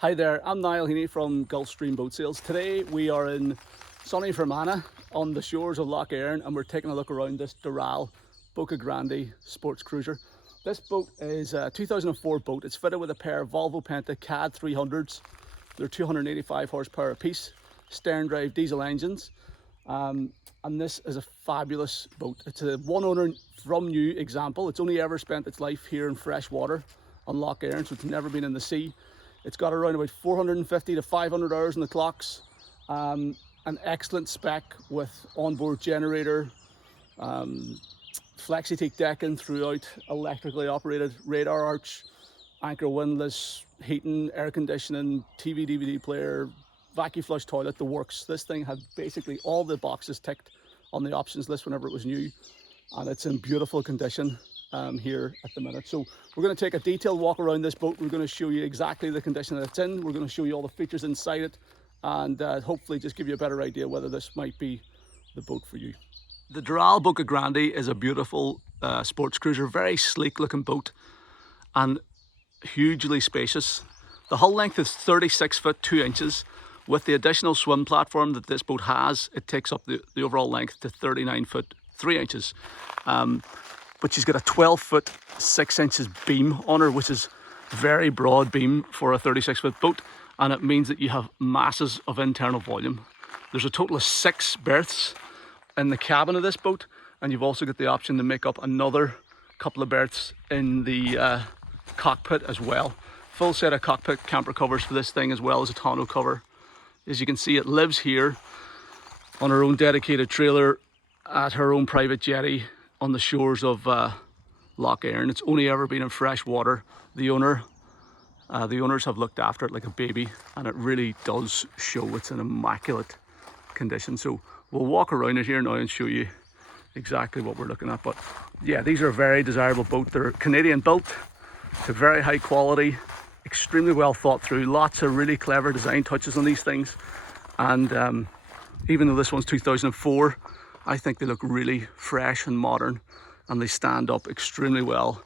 Hi there, I'm Niall Heaney from Gulfstream Boat Sales. Today we are in sunny Fermanagh on the shores of Lough Erne and we're taking a look around this Doral Boca Grande sports cruiser. This boat is a 2004 boat. It's fitted with a pair of Volvo Penta CAD 300s. They're 285 horsepower apiece, stern drive diesel engines. And this is a fabulous boat. It's a one owner from new example. It's only ever spent its life here in fresh water on Lough Erne, so it's never been in the sea. It's got around about 450 to 500 hours in the clocks. An excellent spec with onboard generator, flexi-teak decking throughout, electrically operated radar arch, anchor windlass, heating, air conditioning, TV, DVD player, vacuum flush toilet, the works. This thing had basically all the boxes ticked on the options list whenever it was new, and it's in beautiful condition here at the minute. So we're going to take a detailed walk around this boat. We're going to show you exactly the condition that it's in. We're going to show you all the features inside it, and hopefully just give you a better idea whether this might be the boat for you. The Doral Boca Grande is a beautiful sports cruiser, very sleek looking boat and hugely spacious. The hull length is 36 foot 2 inches. With the additional swim platform that this boat has, it takes up the overall length to 39 foot 3 inches. But she's got a 12 foot 6 inches beam on her, which is very broad beam for a 36 foot boat, and it means that you have masses of internal volume. There's a total of 6 berths in the cabin of this boat, and you've also got the option to make up another couple of berths in the cockpit as well. Full set of cockpit camper covers for this thing, as well as a tonneau cover. As you can see, it lives here on her own dedicated trailer at her own private jetty on the shores of Lough Erne. It's only ever been in fresh water. The owners have looked after it like a baby, and it really does show. It's in immaculate condition. So we'll walk around it here now and show you exactly what we're looking at. But yeah, these are a very desirable boat. They're Canadian built, to very high quality, extremely well thought through. Lots of really clever design touches on these things, and even though this one's 2004, I think they look really fresh and modern, and they stand up extremely well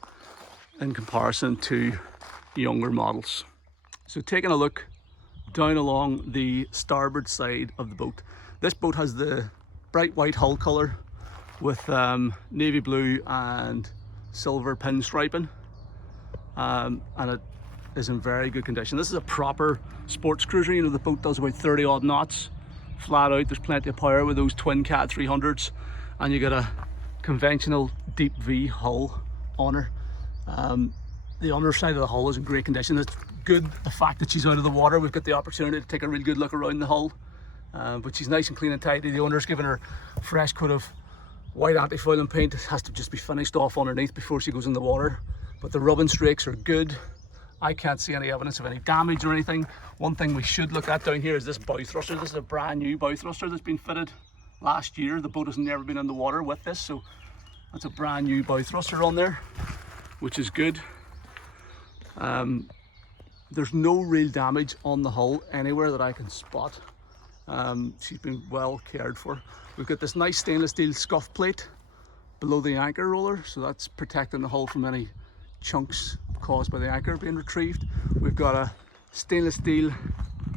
in comparison to younger models. So taking a look down along the starboard side of the boat, this boat has the bright white hull colour with navy blue and silver pinstriping, and it is in very good condition. This is a proper sports cruiser. You know, the boat does about 30 odd knots flat out. There's plenty of power with those twin CAD 300s, and you got a conventional deep V hull on her. The underside of the hull is in great condition. It's good the fact that she's out of the water. We've got the opportunity to take a really good look around the hull, but she's nice and clean and tidy. The owner's given her a fresh coat of white anti-fouling paint. It has to just be finished off underneath before she goes in the water, but the rubbing streaks are good. I can't see any evidence of any damage or anything. One thing we should look at down here is this bow thruster. This is a brand new bow thruster that's been fitted last year. The boat has never been in the water with this, so that's a brand new bow thruster on there, which is good. There's no real damage on the hull anywhere that I can spot. She's been well cared for. We've got this nice stainless steel scuff plate below the anchor roller, so that's protecting the hull from any chunks caused by the anchor being retrieved. We've got a stainless steel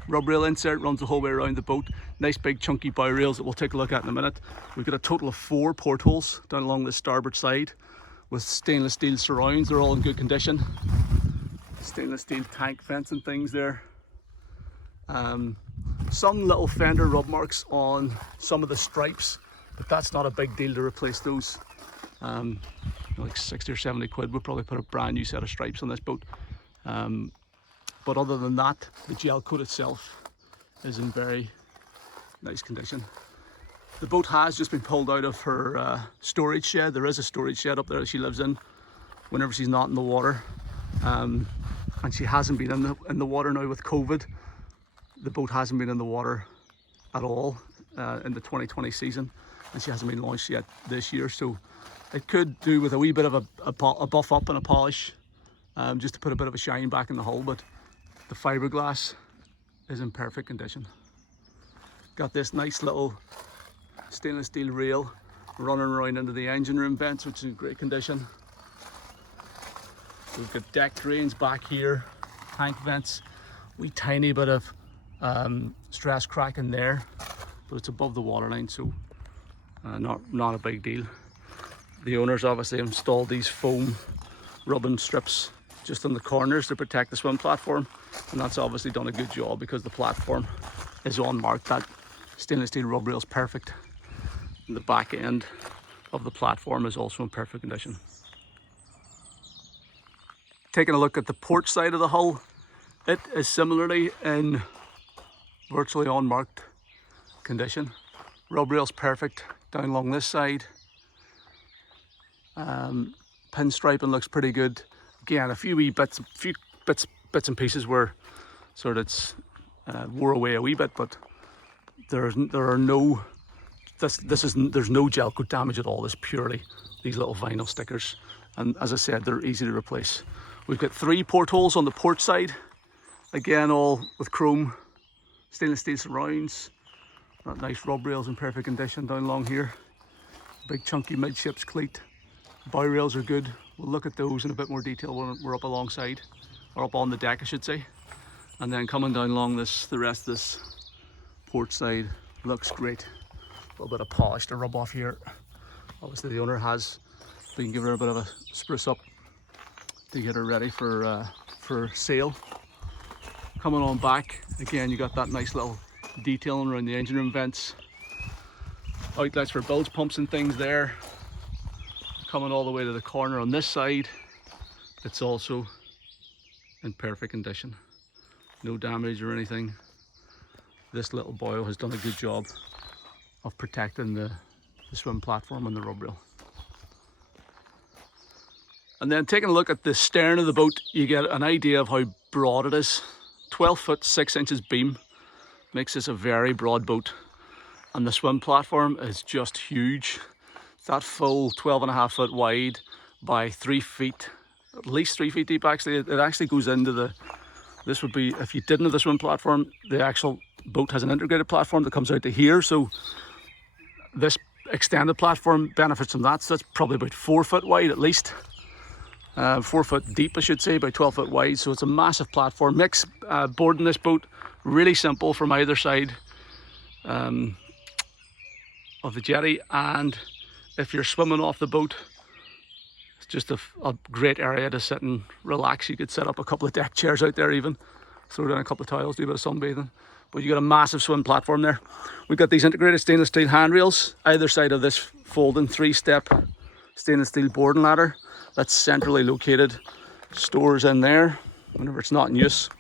rub rail insert, runs the whole way around the boat. Nice big chunky bow rails that we'll take a look at in a minute. We've got a total of 4 portholes down along the starboard side with stainless steel surrounds. They're all in good condition. Stainless steel tank vents and things there. Some little fender rub marks on some of the stripes, but that's not a big deal to replace those. Like 60 or 70 quid. We'll probably put a brand new set of stripes on this boat. But other than that, the gel coat itself is in very nice condition. The boat has just been pulled out of her storage shed. There is a storage shed up there that she lives in whenever she's not in the water. And she hasn't been in the water now with COVID. The boat hasn't been in the water at all in the 2020 season, and she hasn't been launched yet this year. So it could do with a wee bit of a buff up and a polish, just to put a bit of a shine back in the hull, but the fiberglass is in perfect condition. Got this nice little stainless steel rail running around into the engine room vents, which is in great condition. We've got deck drains back here, tank vents. wee tiny bit of stress cracking there, but it's above the waterline, so not a big deal. The owners obviously installed these foam rubbing strips just on the corners to protect the swim platform, and that's obviously done a good job because the platform is unmarked. That stainless steel rub rail is perfect, and the back end of the platform is also in perfect condition. Taking a look at the port side of the hull, it is similarly in virtually unmarked condition. Rub rail's perfect down along this side. Pinstriping looks pretty good. Again, a few bits and pieces where sort of it's wore away a wee bit, but there's no gel coat damage at all. This purely these little vinyl stickers, and as I said, they're easy to replace. We've got 3 portholes on the port side, again all with chrome stainless steel surrounds. That nice rub rails in perfect condition down along here. Big chunky midships cleat. Bow rails are good. We'll look at those in a bit more detail when we're up alongside, or up on the deck I should say. And then coming down along the rest of this port side looks great. A little bit of polish to rub off here. Obviously the owner has been giving her a bit of a spruce up to get her ready for sail. Coming on back, again you got that nice little detailing around the engine room vents. Outlets for bilge pumps and things there. Coming all the way to the corner on this side, it's also in perfect condition. No damage or anything. This little boil has done a good job of protecting the swim platform and the rub rail. And then taking a look at the stern of the boat, you get an idea of how broad it is. 12 foot 6 inches beam makes this a very broad boat, and the swim platform is just huge. That full 12.5 foot wide by 3 feet, at least 3 feet deep actually. It actually goes into this would be, if you didn't have the swim platform, the actual boat has an integrated platform that comes out to here. So this extended platform benefits from that. So that's probably about 4 foot wide at least. 4 foot deep I should say, by 12 foot wide. So it's a massive platform. Makes boarding this boat really simple from either side of the jetty, and if you're swimming off the boat, it's just a great area to sit and relax. You could set up a couple of deck chairs out there even, throw down a couple of towels, do a bit of sunbathing. But you got a massive swim platform there. We've got these integrated stainless steel handrails either side of this folding 3-step stainless steel boarding ladder that's centrally located. Stores in there whenever it's not in use.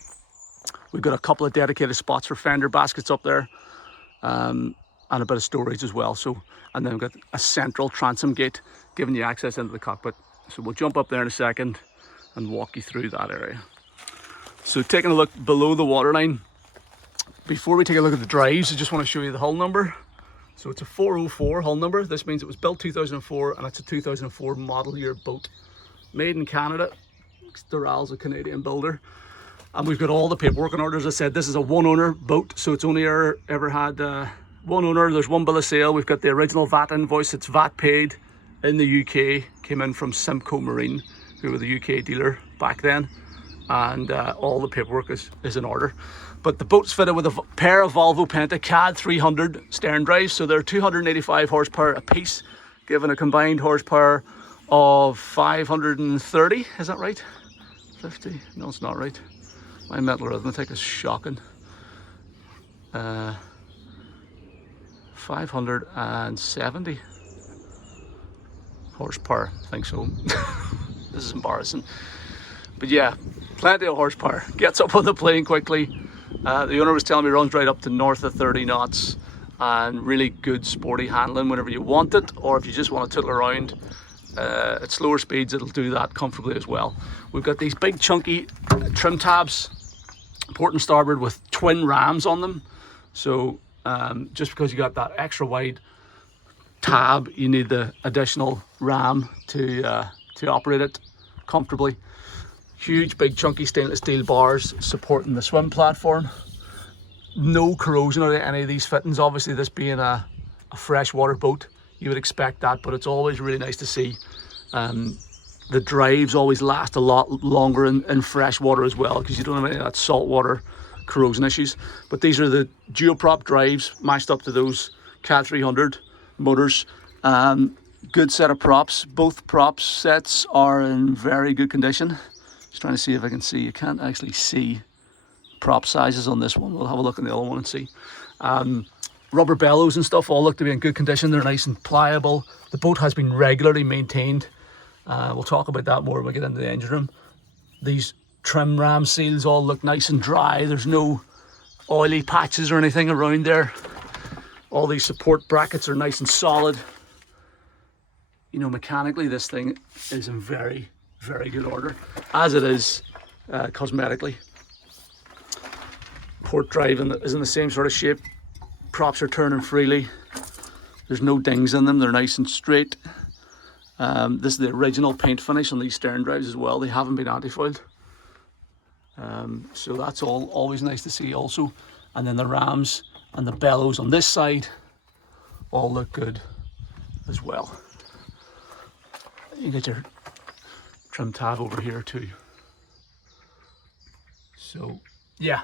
We've got a couple of dedicated spots for fender baskets up there, and a bit of storage as well. So, and then we've got a central transom gate giving you access into the cockpit. So we'll jump up there in a second and walk you through that area. So taking a look below the waterline, before we take a look at the drives, I just want to show you the hull number. So it's a 404 hull number. This means it was built 2004 and it's a 2004 model year boat. Made in Canada. Doral's a Canadian builder. And we've got all the paperwork in order. As I said, this is a one owner boat, so it's only ever had one owner. There's one bill of sale. We've got the original VAT invoice. It's VAT paid in the UK. Came in from Simcoe Marine, who were the UK dealer back then. And all the paperwork is in order. But the boat's fitted with a pair of Volvo Penta CAD 300 stern drives. So they're 285 horsepower a piece, giving a combined horsepower of 530. Is that right? 50? No, it's not right. My mental arithmetic is shocking. 570 horsepower, I think so. This is embarrassing. But yeah, plenty of horsepower. Gets up on the plane quickly. The owner was telling me runs right up to north of 30 knots and really good sporty handling whenever you want it, or if you just want to tootle around at slower speeds, it'll do that comfortably as well. We've got these big chunky trim tabs, port and starboard, with twin rams on them. So just because you got that extra wide tab, you need the additional ram to operate it comfortably. Huge big chunky stainless steel bars supporting the swim platform. No corrosion out of any of these fittings. Obviously this being a freshwater boat, you would expect that, but it's always really nice to see. The drives always last a lot longer in fresh water as well, because you don't have any of that salt water corrosion issues. But these are the duoprop drives matched up to those CAD 300 motors. Good set of props. Both prop sets are in very good condition. Just trying to see if I can see. You can't actually see prop sizes on this one. We'll have a look on the other one and see. Rubber bellows and stuff all look to be in good condition. They're nice and pliable. The boat has been regularly maintained. We'll talk about that more when we get into the engine room. These trim ram seals all look nice and dry. There's no oily patches or anything around there. All these support brackets are nice and solid. You know, mechanically this thing is in very, very good order, as it is cosmetically. Port drive is in the same sort of shape. Props are turning freely. There's no dings in them. They're nice and straight. This is the original paint finish on these stern drives as well. They haven't been anti-foiled. So that's always nice to see also. And then the rams and the bellows on this side all look good as well. You get your trim tab over here too. So yeah,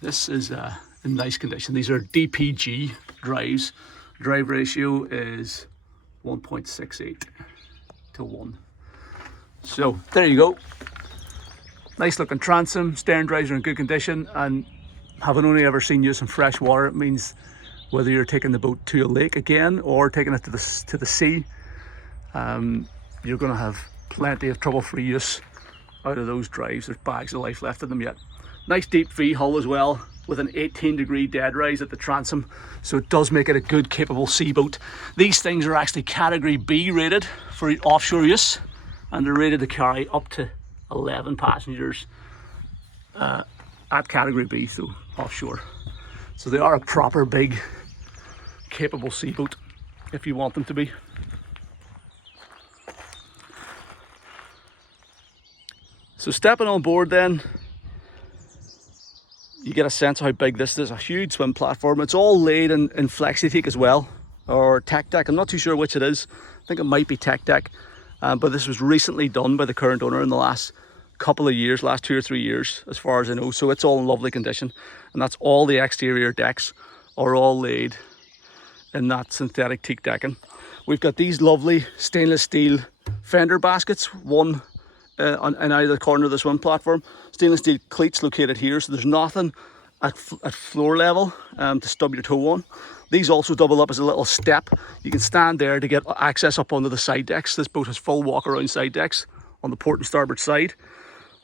this is in nice condition. These are DPG drives. Drive ratio is 1.68 to 1. So there you go. Nice looking transom. Stern drives are in good condition, and having only ever seen use in fresh water, it means whether you're taking the boat to a lake again or taking it to the sea, you're going to have plenty of trouble-free use out of those drives. There's bags of life left in them yet. Nice deep V hull as well, with an 18-degree dead rise at the transom, so it does make it a good capable sea boat. These things are actually category B rated for offshore use, and they're rated to carry up to 11 passengers at category B, so offshore. So they are a proper big capable sea boat if you want them to be. So stepping on board then, you get a sense of how big this is. A huge swim platform. It's all laid in flexi-teak as well, or tech deck. I'm not too sure which it is. I think it might be tech deck, but this was recently done by the current owner in the last couple of years, last 2 or 3 years as far as I know. So it's all in lovely condition, and that's all the exterior decks are all laid in that synthetic teak decking. We've got these lovely stainless steel fender baskets, one in either corner of the swim platform. Stainless steel cleats located here, so there's nothing at floor level to stub your toe on. These also double up as a little step. You can stand there to get access up onto the side decks. This boat has full walk around side decks on the port and starboard side,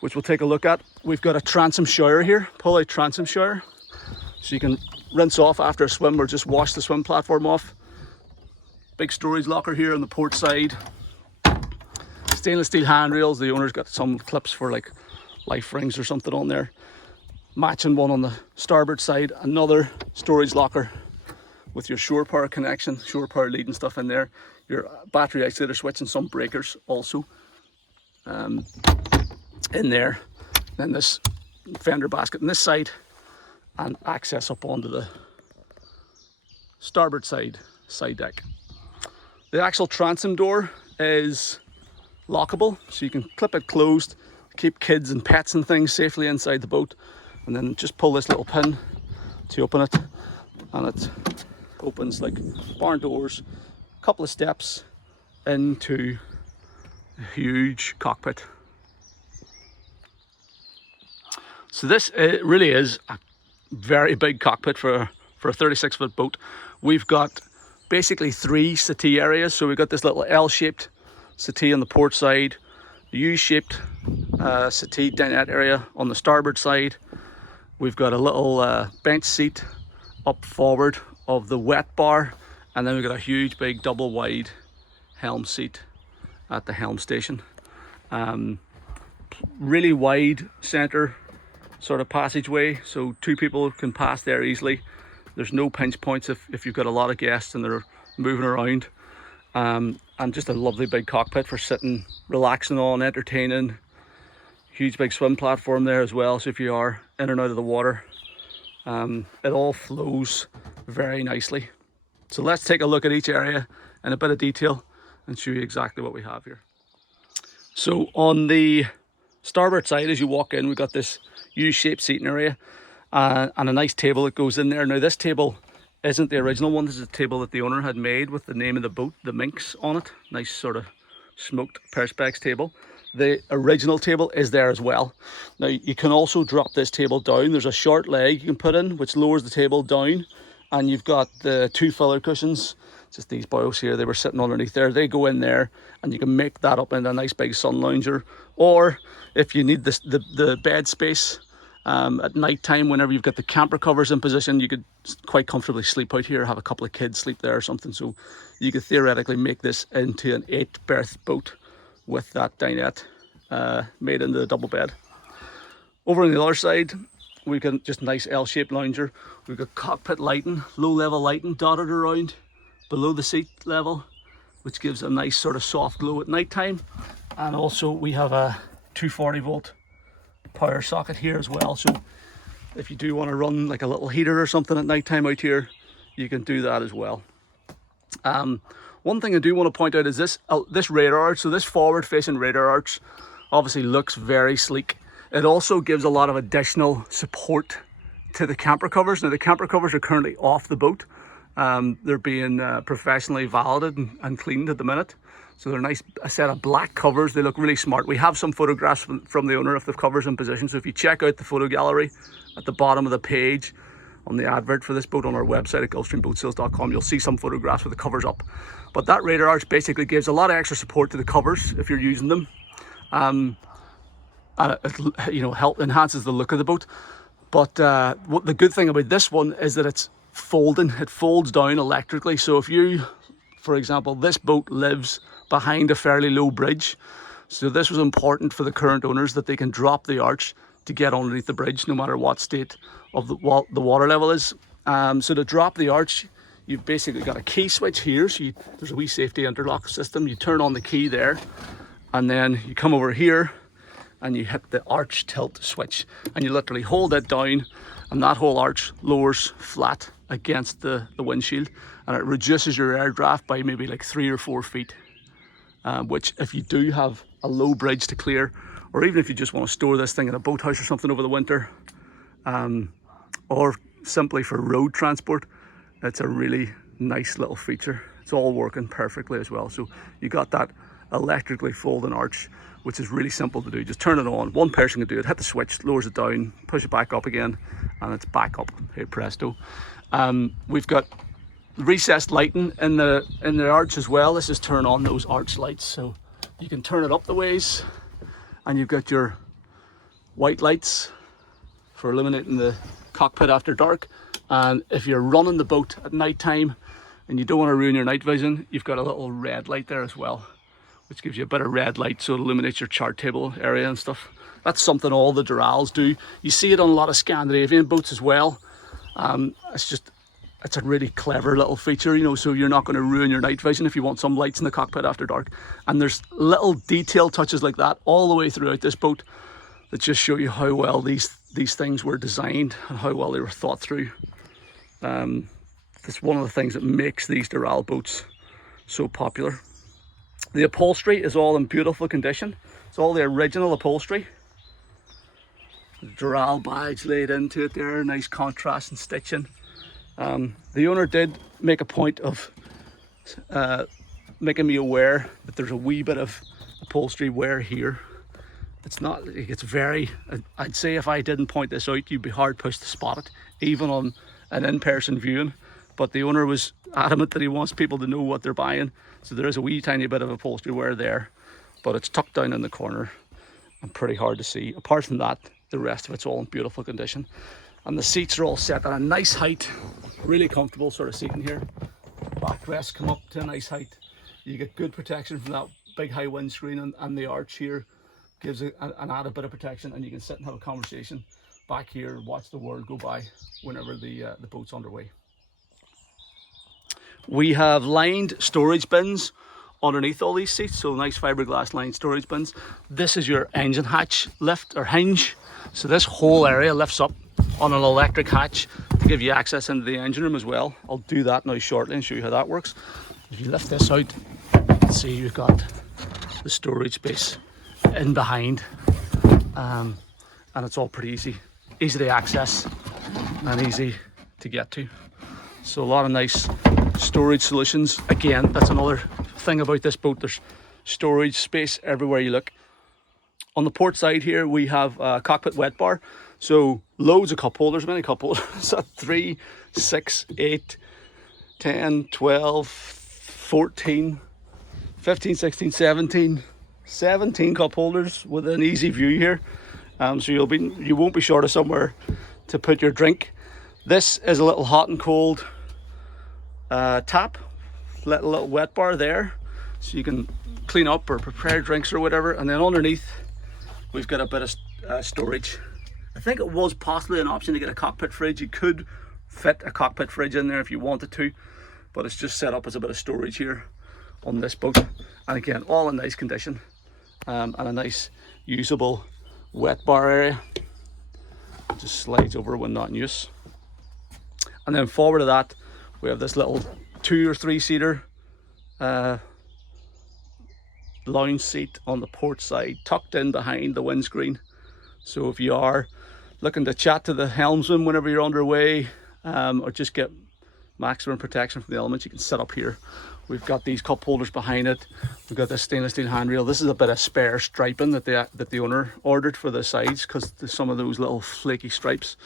which we'll take a look at. We've got a transom shower here, pull out transom shower, so you can rinse off after a swim or just wash the swim platform off. Big storage locker here on the port side. Stainless steel handrails. The owner's got some clips for like life rings or something on there. Matching one on the starboard side. Another storage locker with your shore power connection, shore power lead and stuff in there. Your battery isolator switch and some breakers also in there. Then this fender basket on this side, and access up onto the starboard side deck. The actual transom door is lockable, so you can clip it closed, keep kids and pets and things safely inside the boat, and then just pull this little pin to open it, and it opens like barn doors. A couple of steps into a huge cockpit. So this really is a very big cockpit for a 36-foot boat. We've got basically 3 settee areas. So we've got this little L-shaped settee on the port side, U-shaped settee dinette area on the starboard side. We've got a little bench seat up forward of the wet bar, and then we've got a huge big double wide helm seat at the helm station. Really wide center sort of passageway, so 2 people can pass there easily. There's no pinch points if you've got a lot of guests and they're moving around. And just a lovely big cockpit for sitting, relaxing on, entertaining. Huge big swim platform there as well, so if you are in and out of the water, it all flows very nicely. So let's take a look at each area in a bit of detail and show you exactly what we have here. So on the starboard side, as you walk in, we've got this U-shaped seating area. and a nice table that goes in there. Now this table isn't the original one. This is a table that the owner had made with the name of the boat, the Minx, on it. Nice sort of smoked perspex table. The original table is there as well. Now you can also drop this table down. There's a short leg you can put in which lowers the table down, and you've got the 2 filler cushions, just these boys here, they were sitting underneath there. They go in there and you can make that up into a nice big sun lounger. Or if you need the bed space at night time, whenever you've got the camper covers in position, you could quite comfortably sleep out here, have a couple of kids sleep there or something. So you could theoretically make this into an 8-berth boat with that dinette made into a double bed. Over on the other side, we've got just nice L-shaped lounger. We've got cockpit lighting, low level lighting dotted around below the seat level, which gives a nice sort of soft glow at night time. And also we have a 240 volt power socket here as well, so if you do want to run like a little heater or something at night time out here, you can do that as well. One thing I do want to point out is this radar arch. So this forward facing radar arch obviously looks very sleek. It also gives a lot of additional support to the camper covers. Now the camper covers are currently off the boat. They're being professionally valeted and cleaned at the minute. So they're nice, a set of black covers. They look really smart. We have some photographs from the owner of the covers in position. So if you check out the photo gallery at the bottom of the page on the advert for this boat on our website at gulfstreamboatsales.com, you'll see some photographs with the covers up. But that radar arch basically gives a lot of extra support to the covers if you're using them. And it enhances the look of the boat. But what the good thing about this one is that it's folding. It folds down electrically. So if you, for example, this boat lives behind a fairly low bridge. So this was important for the current owners, that they can drop the arch to get underneath the bridge no matter what state of the water level is. So to drop the arch, you've basically got a key switch here. So there's a wee safety interlock system. You turn on the key there, and then you come over here and you hit the arch tilt switch, and you literally hold it down, and that whole arch lowers flat against the windshield, and it reduces your air draft by maybe like 3 or 4 feet, which if you do have a low bridge to clear, or even if you just want to store this thing in a boathouse or something over the winter, or simply for road transport, it's a really nice little feature. It's all working perfectly as well. So you got that electrically folding arch, which is really simple to do. Just turn it on. One person can do it. Hit the switch, lowers it down, push it back up again, and it's back up. Hey presto. We've got recessed lighting in the arch as well. This is turn on those arch lights, so you can turn it up the ways, and you've got your white lights for illuminating the cockpit after dark. And if you're running the boat at night time and you don't want to ruin your night vision, you've got a little red light there as well, which gives you a bit of red light, so it illuminates your chart table area and stuff. That's something all the Dorals do. You see it on a lot of Scandinavian boats as well. It's a really clever little feature, so you're not going to ruin your night vision if you want some lights in the cockpit after dark. And there's little detail touches like that all the way throughout this boat that just show you how well these things were designed and how well they were thought through. That's one of the things that makes these Doral boats so popular. The upholstery is all in beautiful condition. It's all the original upholstery. The Doral badge laid into it there, nice contrast and stitching. The owner did make a point of making me aware that there's a wee bit of upholstery wear here. It's very, I'd say if I didn't point this out, you'd be hard pushed to spot it, even on an in-person viewing. But the owner was adamant that he wants people to know what they're buying. So there is a wee tiny bit of upholstery wear there, but it's tucked down in the corner and pretty hard to see. Apart from that, the rest of it's all in beautiful condition. And the seats are all set at a nice height, really comfortable sort of seating here. Backrests come up to a nice height. You get good protection from that big high windscreen, and the arch here gives an added bit of protection, and you can sit and have a conversation back here and watch the world go by whenever the boat's underway. We have lined storage bins underneath all these seats, so nice fiberglass lined storage bins. This is your engine hatch lift or hinge, so this whole area lifts up on an electric hatch to give you access into the engine room as well. I'll do that now shortly and show you how that works. If you lift this out, you can see you've got the storage space in behind, and it's all pretty easy to access. and easy to get to. So a lot of nice storage solutions. Again, that's another thing about this boat. There's storage space everywhere you look. On the port side here, we have a cockpit wet bar. So loads of cup holders, many cup holders. So 3, 6, 8, 10, 12, 14, 15, 16, 17 cup holders with an easy view here. So you won't be short of somewhere to put your drink. This is a little hot and cold tap, little wet bar there, so you can clean up or prepare drinks or whatever. And then underneath, we've got a bit of storage. I think it was possibly an option to get a cockpit fridge. You could fit a cockpit fridge in there if you wanted to, but it's just set up as a bit of storage here on this boat. And again, all in nice condition, and a nice usable wet bar area. Just slides over when not in use. And then forward of that, we have this little 2 or 3 seater lounge seat on the port side, tucked in behind the windscreen. So if you are looking to chat to the helmsman whenever you're underway, or just get maximum protection from the elements, you can sit up here. We've got these cup holders behind it. We've got this stainless steel handrail. This is a bit of spare striping that the owner ordered for the sides, because there's some of those little flaky stripes.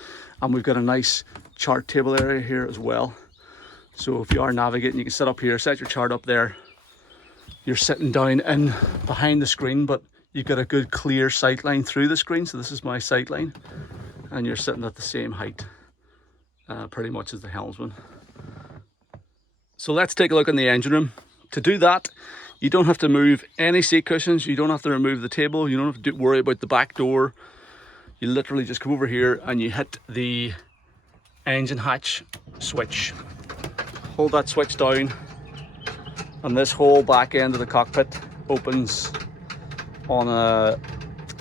And we've got a nice chart table area here as well. So if you are navigating, you can sit up here, set your chart up there. You're sitting down in behind the screen, but you've got a good clear sight line through the screen. So this is my sight line, and you're sitting at the same height pretty much as the helmsman. So let's take a look in the engine room. To do that, you don't have to move any seat cushions. You don't have to remove the table. You don't have to worry about the back door. You literally just come over here and you hit the engine hatch switch. Hold that switch down, and this whole back end of the cockpit opens on a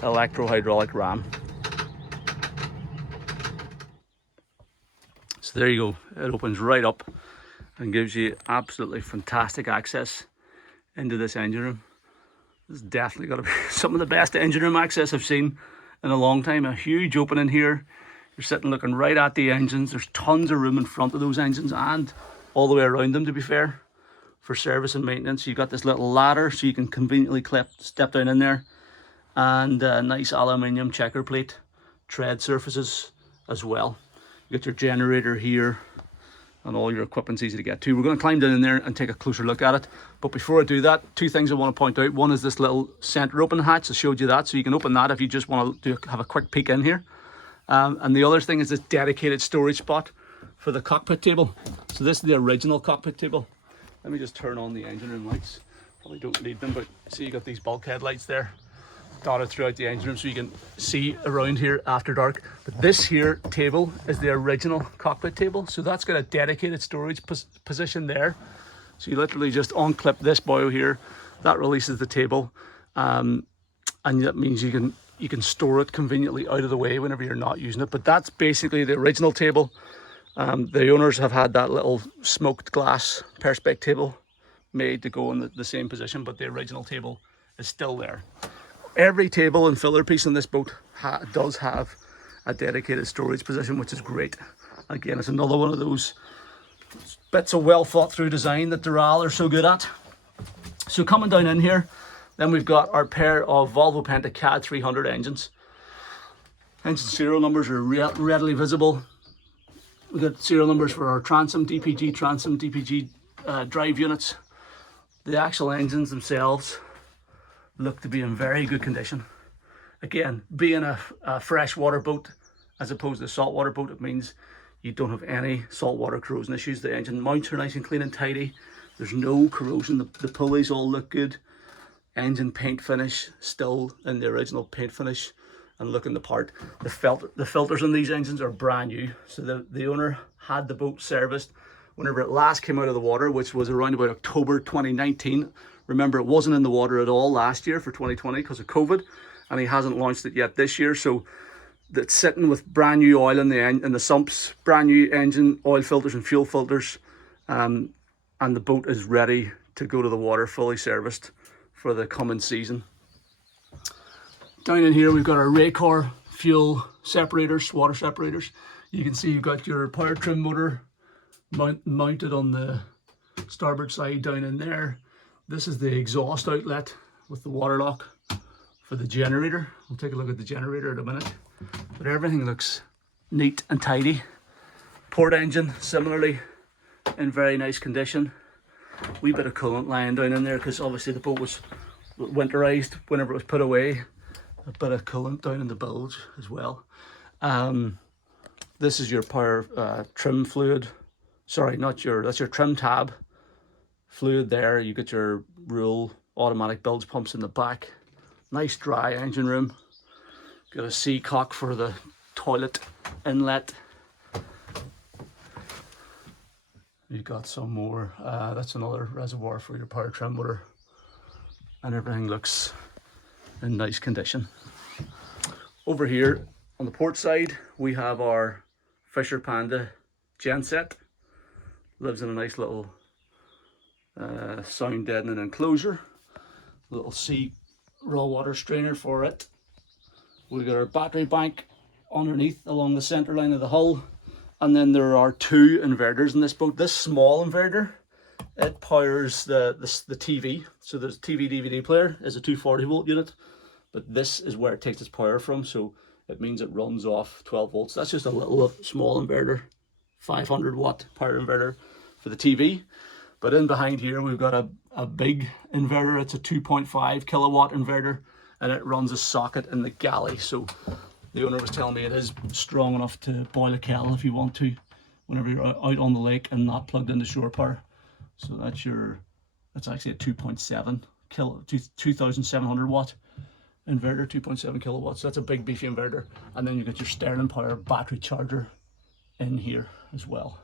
electro-hydraulic ram. So there you go. It opens right up and gives you absolutely fantastic access into this engine room. This is definitely got to be some of the best engine room access I've seen in a long time. A huge opening here. You're sitting looking right at the engines. There's tons of room in front of those engines and all the way around them, to be fair, for service and maintenance. You've got this little ladder so you can conveniently step down in there, and a nice aluminium checker plate tread surfaces as well. You got your generator here, and all your equipment's easy to get to. We're going to climb down in there and take a closer look at it. But before I do that, 2 things I want to point out. One is this little center open hatch. I showed you that, so you can open that if you just want to have a quick peek in here. And the other thing is this dedicated storage spot for the cockpit table. So this is the original cockpit table. Let me just turn on the engine room lights. Probably don't need them, but see, you got these bulkhead lights there dotted throughout the engine room so you can see around here after dark. But this here table is the original cockpit table, so that's got a dedicated storage position there. So you literally just unclip this bow here, that releases the table, and that means you can store it conveniently out of the way whenever you're not using it. But that's basically the original table. The owners have had that little smoked glass perspex table made to go in the same position, but the original table is still there. Every table and filler piece on this boat does have a dedicated storage position, which is great. Again, it's another one of those bits of well thought through design that Doral are so good at. So coming down in here, then we've got our pair of Volvo Penta CAD 300 engines. Engine serial numbers are readily visible. We've got serial numbers for our transom, DPG drive units. The actual engines themselves look to be in very good condition. Again, being a freshwater boat as opposed to a saltwater boat, it means you don't have any saltwater corrosion issues. The engine mounts are nice and clean and tidy. There's no corrosion. The pulleys all look good. Engine paint finish still in the original paint finish and looking the part. The filters on these engines are brand new. So the owner had the boat serviced whenever it last came out of the water, which was around about October 2019. Remember, it wasn't in the water at all last year for 2020 because of COVID, and he hasn't launched it yet this year. So it's sitting with brand new oil in the sumps, brand new engine oil filters and fuel filters, and the boat is ready to go to the water, fully serviced for the coming season. Down in here, we've got our Raycor fuel separators, water separators. You can see you've got your power trim motor mounted on the starboard side down in there. This is the exhaust outlet with the water lock for the generator. We'll take a look at the generator in a minute. But everything looks neat and tidy. Port engine, similarly, in very nice condition. Wee bit of coolant lying down in there because obviously the boat was winterized whenever it was put away. A bit of coolant down in the bilge as well. This is your power trim fluid. Sorry, that's your trim tab fluid there. You get your Rule automatic bilge pumps in the back. Nice dry engine room. Got a sea cock for the toilet inlet. You've got some more. That's another reservoir for your power trim motor. And everything looks in nice condition. Over here on the port side, we have our Fisher Panda genset. Lives in a nice little sound deadening enclosure. Little sea raw water strainer for it. We've got our battery bank underneath along the center line of the hull. And then there are two inverters in this boat. This small inverter, it powers the TV. So the TV DVD player is a 240 volt unit, but this is where it takes its power from. So it means it runs off 12 volts. That's just a little small inverter, 500 watt power inverter for the TV. But in behind here, we've got a big inverter. It's a 2.5 kilowatt inverter, and it runs a socket in the galley. So the owner was telling me it is strong enough to boil a kettle if you want to, whenever you're out on the lake and not plugged into shore power. So that's actually a 2,700 watt inverter, 2.7 kilowatts. So that's a big beefy inverter. And then you get your Sterling Power battery charger in here as well.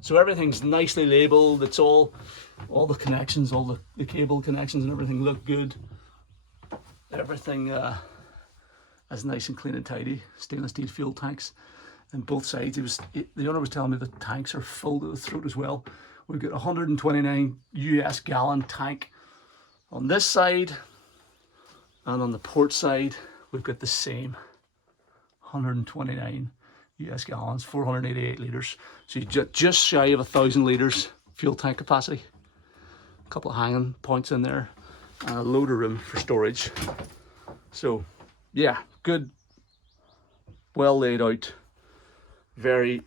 So everything's nicely labeled. It's all the connections, all the cable connections and everything look good. Everything is nice and clean and tidy. Stainless steel fuel tanks on both sides. The owner was telling me the tanks are full to the throat as well. We've got a 129 US gallon tank on this side, and on the port side we've got the same 129 US gallons, 488 litres. So you just shy of 1,000 litres fuel tank capacity. A couple of hanging points in there and a load of room for storage. So yeah, good, well laid out, very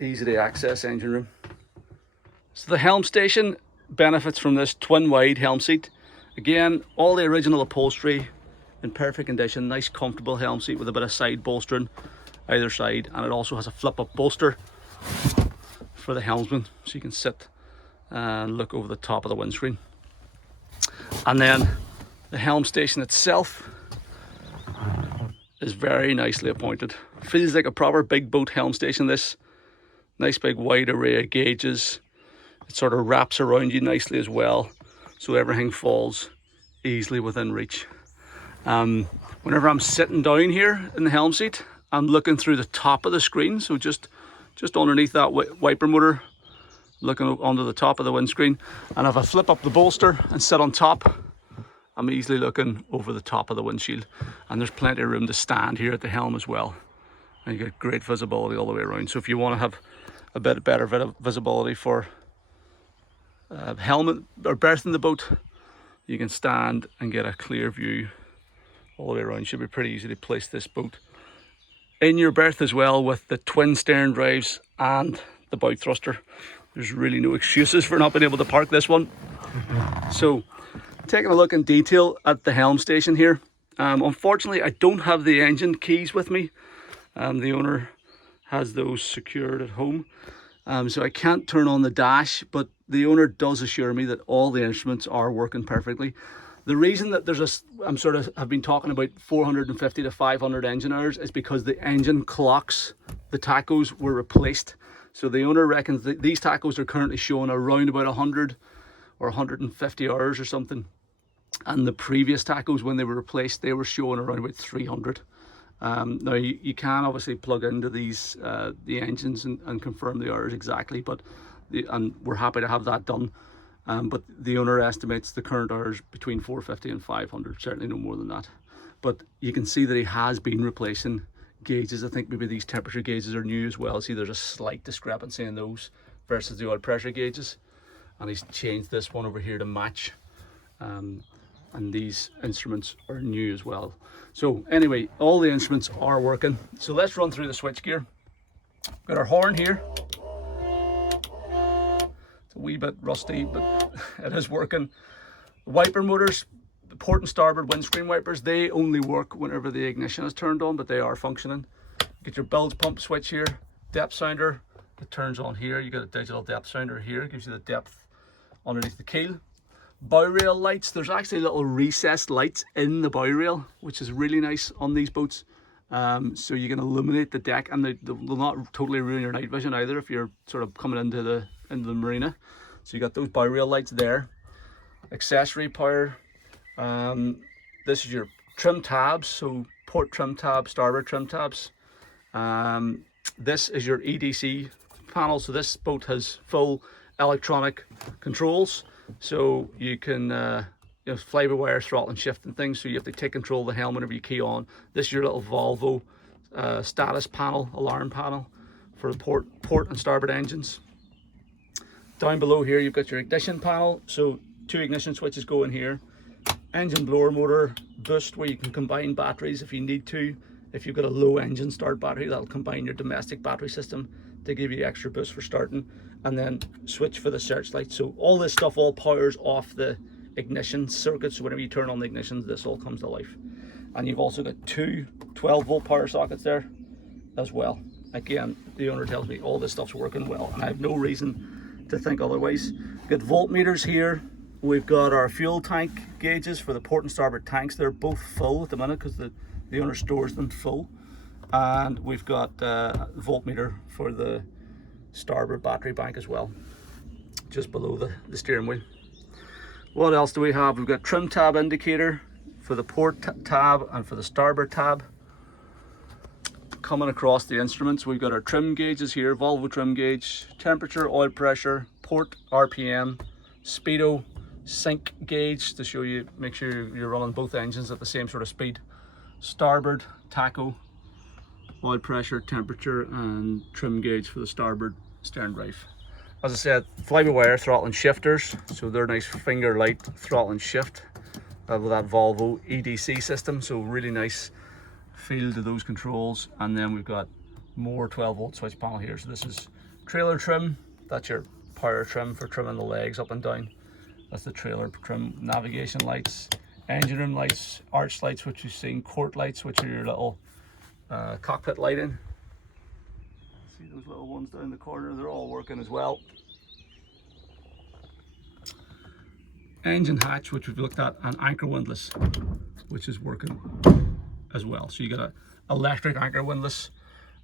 easy to access engine room. So the helm station benefits from this twin wide helm seat. Again, all the original upholstery in perfect condition, nice comfortable helm seat with a bit of side bolstering either side, and it also has a flip up bolster for the helmsman, so you can sit and look over the top of the windscreen. And then the helm station itself is very nicely appointed. Feels like a proper big boat helm station, this. Nice big wide array of gauges. It sort of wraps around you nicely as well, so everything falls easily within reach. Whenever I'm sitting down here in the helm seat, I'm looking through the top of the screen, so just underneath that wiper motor, looking onto the top of the windscreen. And if I flip up the bolster and sit on top, I'm easily looking over the top of the windshield. And there's plenty of room to stand here at the helm as well. And you get great visibility all the way around. So if you want to have a bit better visibility for helmet or berth in the boat, you can stand and get a clear view all the way around. Should be pretty easy to place this boat in your berth as well, with the twin stern drives and the bow thruster. There's really no excuses for not being able to park this one. So taking a look in detail at the helm station here, unfortunately I don't have the engine keys with me. The owner has those secured at home, so I can't turn on the dash, but the owner does assure me that all the instruments are working perfectly. The reason that I've been talking about 450 to 500 engine hours is because the engine clocks, the tachos, were replaced. So the owner reckons that these tachos are currently showing around about 100 or 150 hours or something. And the previous tachos, when they were replaced, they were showing around about 300. Now you can obviously plug into these the engines and confirm the hours exactly, but and we're happy to have that done. But the owner estimates the current hours between 450 and 500, certainly no more than that. But you can see that he has been replacing gauges. I think maybe these temperature gauges are new as well. See, there's a slight discrepancy in those versus the oil pressure gauges. And he's changed this one over here to match. And these instruments are new as well. So anyway, all the instruments are working. So let's run through the switchgear. Got our horn here. It's a wee bit rusty, but it is working. The wiper motors, the port and starboard windscreen wipers, they only work whenever the ignition is turned on, but they are functioning. Get your bilge pump switch here, depth sounder, it turns on here. You got a digital depth sounder here, it gives you the depth underneath the keel. Bow rail lights, there's actually little recessed lights in the bow rail, which is really nice on these boats. So you can illuminate the deck, and they'll not totally ruin your night vision either if you're sort of coming into the marina. So you got those bow rail lights there. Accessory power. This is your trim tabs, so port trim tab, starboard trim tabs. This is your EDC panel, so this boat has full electronic controls, so you can fly-by-wire throttle and shift and things, so you have to take control of the helm whenever you key on. This is your little Volvo status panel, alarm panel for the port and starboard engines. Down below here you've got your ignition panel, so 2 ignition switches go in here. Engine blower motor boost, where you can combine batteries if you need to. If you've got a low engine start battery, that'll combine your domestic battery system to give you extra boost for starting. And then switch for the searchlight. So all this stuff all powers off the ignition circuit, so whenever you turn on the ignitions, this all comes to life. And you've also got 2 12-volt power sockets there as well. Again, the owner tells me all this stuff's working well, and I have no reason to think otherwise. Got voltmeters here. We've got our fuel tank gauges for the port and starboard tanks. They're both full at the minute because the owner stores them full. And we've got a voltmeter for the starboard battery bank as well, just below the steering wheel. What else do we have? We've got trim tab indicator for the port tab and for the starboard tab. Coming across the instruments, we've got our trim gauges here, Volvo trim gauge, temperature, oil pressure, port RPM, speedo, sync gauge to show you, make sure you're running both engines at the same sort of speed, starboard tacho, oil pressure, temperature, and trim gauge for the starboard stern drive. As I said, fly-by-wire throttle and shifters, so they're nice finger light throttle and shift with that Volvo EDC system, so really nice feel to those controls. And then we've got more 12-volt switch panel here. So this is trailer trim, that's your power trim for trimming the legs up and down. That's the trailer trim. Navigation lights, engine room lights, arch lights, which you've seen, court lights, which are your little cockpit lighting. See those little ones down the corner, they're all working as well. Engine hatch, which we've looked at, and anchor windlass, which is working as well. So you got an electric anchor windlass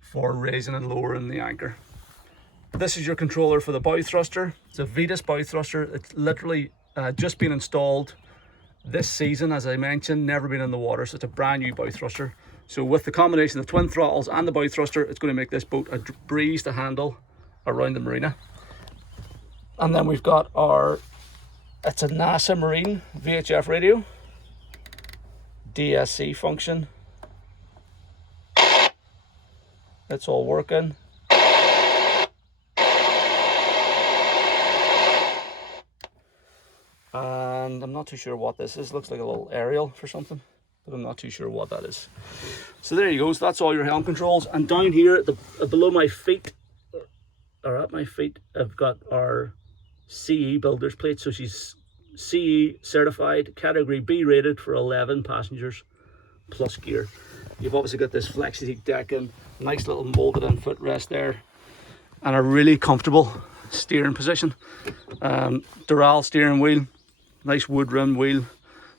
for raising and lowering the anchor. This is your controller for the bow thruster. It's a Vetus bow thruster. It's literally just been installed this season, as I mentioned, never been in the water, so it's a brand new bow thruster. So with the combination of the twin throttles and the bow thruster, it's going to make this boat a breeze to handle around the marina. And then we've got it's a NASA Marine VHF radio, DSC function. It's all working. And I'm not too sure what this is. Looks like a little aerial for something, but I'm not too sure what that is. So there you go. So that's all your helm controls. And down here, below my feet, or at my feet, I've got our CE builder's plate. So she's CE certified, category B rated for 11 passengers plus gear. You've obviously got this flexi decking, nice little molded in footrest there, and a really comfortable steering position. Doral steering wheel, nice wood rim wheel,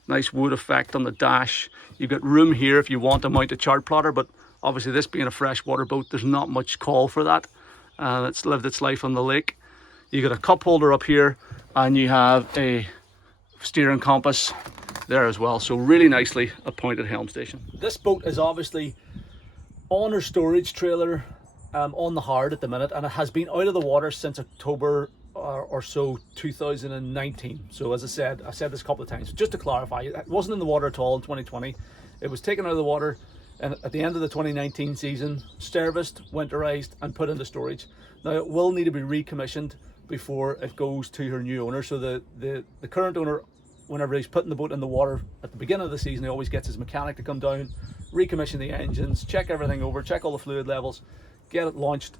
nice wood effect on the dash. You've got room here if you want to mount a chart plotter, but obviously this being a freshwater boat, there's not much call for that. It's lived its life on the lake. You got a cup holder up here, and you have a steering compass there as well. So really nicely appointed helm station. This boat is obviously on her storage trailer on the hard at the minute, and it has been out of the water since October or so 2019. So as I said this a couple of times, just to clarify, it wasn't in the water at all in 2020. It was taken out of the water and at the end of the 2019 season, serviced, winterized, and put into storage. Now it will need to be recommissioned before it goes to her new owner. So the current owner, whenever he's putting the boat in the water at the beginning of the season, he always gets his mechanic to come down, recommission the engines, check everything over, check all the fluid levels, get it launched,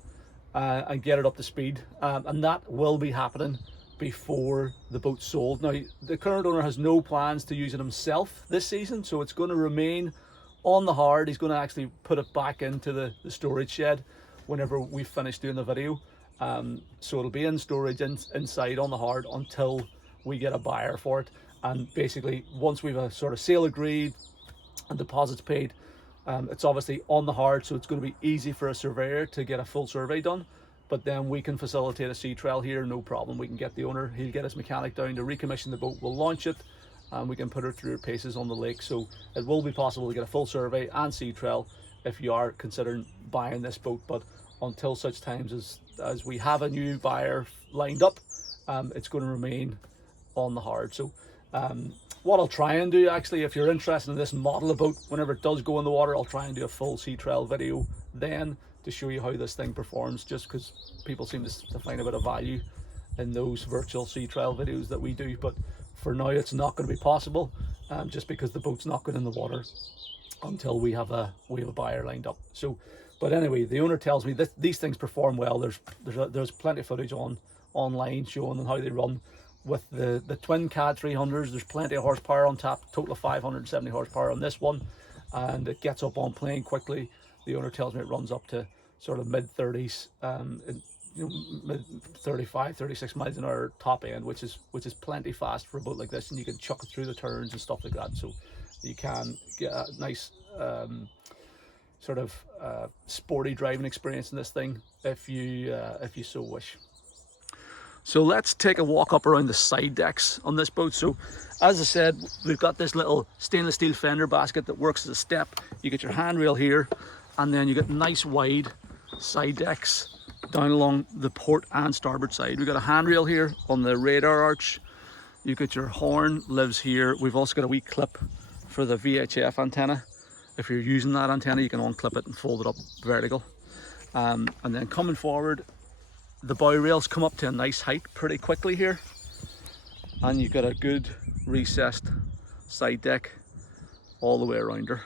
and get it up to speed. And that will be happening before the boat's sold. Now, the current owner has no plans to use it himself this season, so it's going to remain on the hard. He's going to actually put it back into the storage shed whenever we finish doing the video. So it'll be in storage inside on the hard until we get a buyer for it. And basically, once we've a sort of sale agreed and deposits paid, it's obviously on the hard, so it's going to be easy for a surveyor to get a full survey done. But then we can facilitate a sea trial here, no problem. We can get the owner, he'll get his mechanic down to recommission the boat, we'll launch it, and we can put her through her paces on the lake. So it will be possible to get a full survey and sea trial if you are considering buying this boat. But until such times as we have a new buyer lined up, it's going to remain on the hard. So what I'll try and do, actually, if you're interested in this model of boat, whenever it does go in the water, I'll try and do a full sea trial video then to show you how this thing performs, just because people seem to find a bit of value in those virtual sea trial videos that we do. But for now, it's not going to be possible, just because the boat's not going in the water until we have a buyer lined up. So, but anyway, the owner tells me that these things perform well. There's plenty of footage online showing how they run. With the twin CAD 300s, there's plenty of horsepower on tap, total of 570 horsepower on this one, and it gets up on plane quickly. The owner tells me it runs up to sort of mid 30s, mid 35, 36 miles an hour top end, which is plenty fast for a boat like this, and you can chuck it through the turns and stuff like that. So you can get a nice sort of sporty driving experience in this thing if you so wish. So let's take a walk up around the side decks on this boat. So as I said, we've got this little stainless steel fender basket that works as a step. You get your handrail here, and then you get nice wide side decks down along the port and starboard side. We've got a handrail here on the radar arch. You get your horn lives here. We've also got a wee clip for the VHF antenna. If you're using that antenna, you can unclip it and fold it up vertical. And then coming forward, the bow rails come up to a nice height pretty quickly here, and you've got a good recessed side deck all the way around her.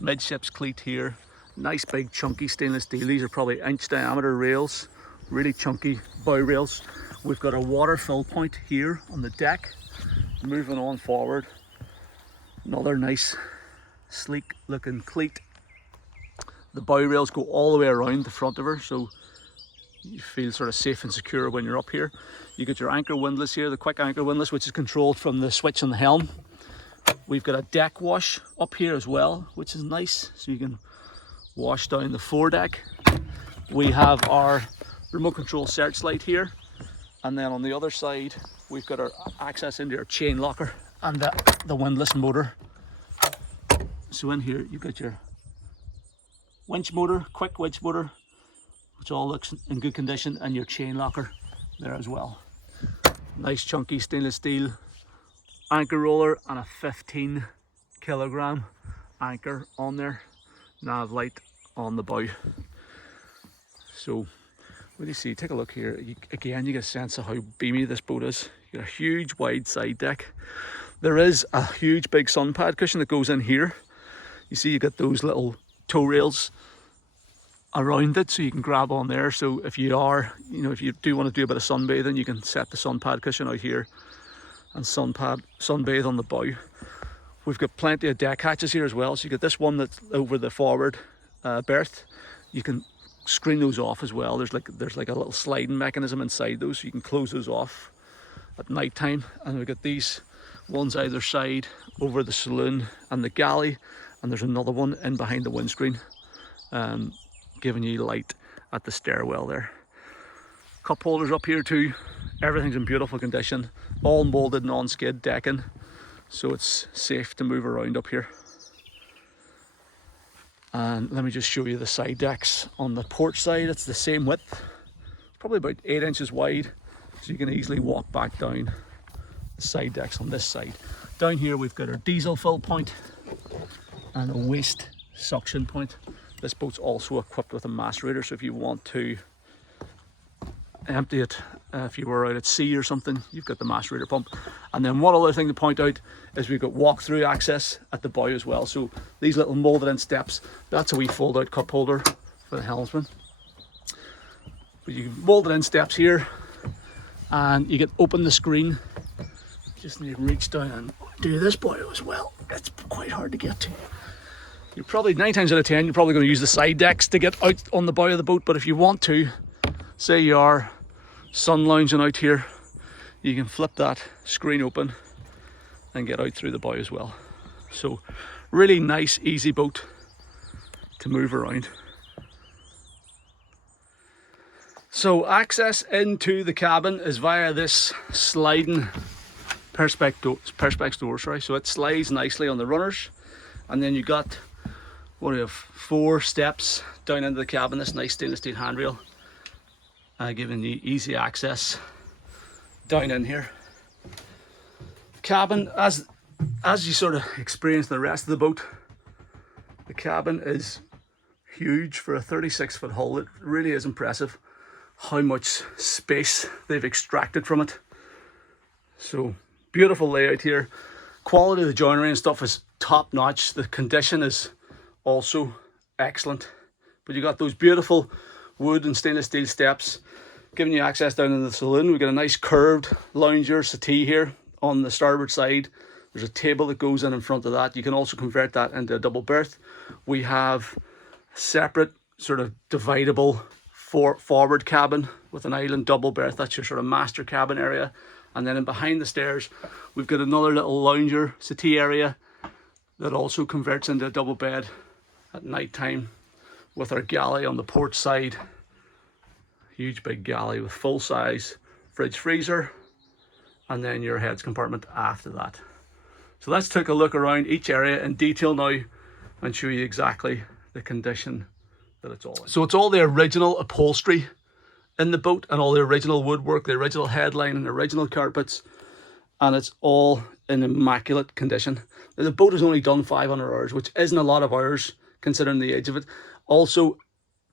Midships cleat here, nice big chunky stainless steel. These are probably inch diameter rails, really chunky bow rails. We've got a water fill point here on the deck. Moving on forward, another nice sleek looking cleat. The bow rails go all the way around the front of her, so you feel sort of safe and secure when you're up here. You get your anchor windlass here, the quick anchor windlass, which is controlled from the switch on the helm. We've got a deck wash up here as well, which is nice, so you can wash down the foredeck. We have our remote control searchlight here, and then on the other side we've got our access into our chain locker and the windlass motor. So in here you've got your winch motor, quick winch motor, which all looks in good condition, and your chain locker there as well. Nice chunky stainless steel anchor roller and a 15 kilogram anchor on there. Nav light on the bow. So what do you see? Take a look here. Again, you get a sense of how beamy this boat is. You got a huge wide side deck. There is a huge big sun pad cushion that goes in here. You see you got those little tow rails around it, so you can grab on there. So if you do want to do a bit of sunbathing, you can set the sun pad cushion out here and sunbathe on the bow. We've got plenty of deck hatches here as well. So you got this one that's over the forward berth. You can screen those off as well. There's like a little sliding mechanism inside those, so you can close those off at night time. And we've got these ones either side over the saloon and the galley, and there's another one in behind the windscreen, giving you light at the stairwell there. Cup holders up here too. Everything's in beautiful condition, all molded non-skid decking, so it's safe to move around up here. And let me just show you the side decks. On the port side, it's the same width, probably about 8 inches wide, so you can easily walk back down the side decks on this side. Down here we've got our diesel fill point and a waste suction point. This boat's also equipped with a macerator, so if you want to empty it, if you were out at sea or something, you've got the macerator pump. And then one other thing to point out is we've got walk-through access at the bow as well. So these little molded in steps, that's a wee fold-out cup holder for the helmsman. But you can mold it in steps here, and you can open the screen. Just need to reach down and do this boy as well. It's quite hard to get to. You're probably 9 times out of 10 you're probably going to use the side decks to get out on the bow of the boat, but if you want to, say you are sun lounging out here, you can flip that screen open and get out through the bow as well. So really nice, easy boat to move around. So access into the cabin is via this sliding perspex door, sorry. So it slides nicely on the runners, and then you got what, you have 4 steps down into the cabin. This nice stainless steel handrail, giving you easy access down in here. Cabin, as you sort of experience the rest of the boat, the cabin is huge for a 36-foot hull. It really is impressive how much space they've extracted from it. So beautiful layout here. Quality of the joinery and stuff is top notch. The condition is also excellent. But you got those beautiful wood and stainless steel steps giving you access down into the saloon. We've got a nice curved lounger settee here on the starboard side. There's a table that goes in front of that. You can also convert that into a double berth. We have separate sort of dividable forward cabin with an island double berth. That's your sort of master cabin area. And then in behind the stairs, we've got another little lounger settee area that also converts into a double bed at night time, with our galley on the port side. Huge big galley with full size fridge freezer, and then your heads compartment after that. So let's take a look around each area in detail now and show you exactly the condition that it's all in. So it's all the original upholstery in the boat, and all the original woodwork, the original headline and the original carpets, and it's all in immaculate condition. Now, the boat has only done 500 hours, which isn't a lot of hours considering the age of it. Also,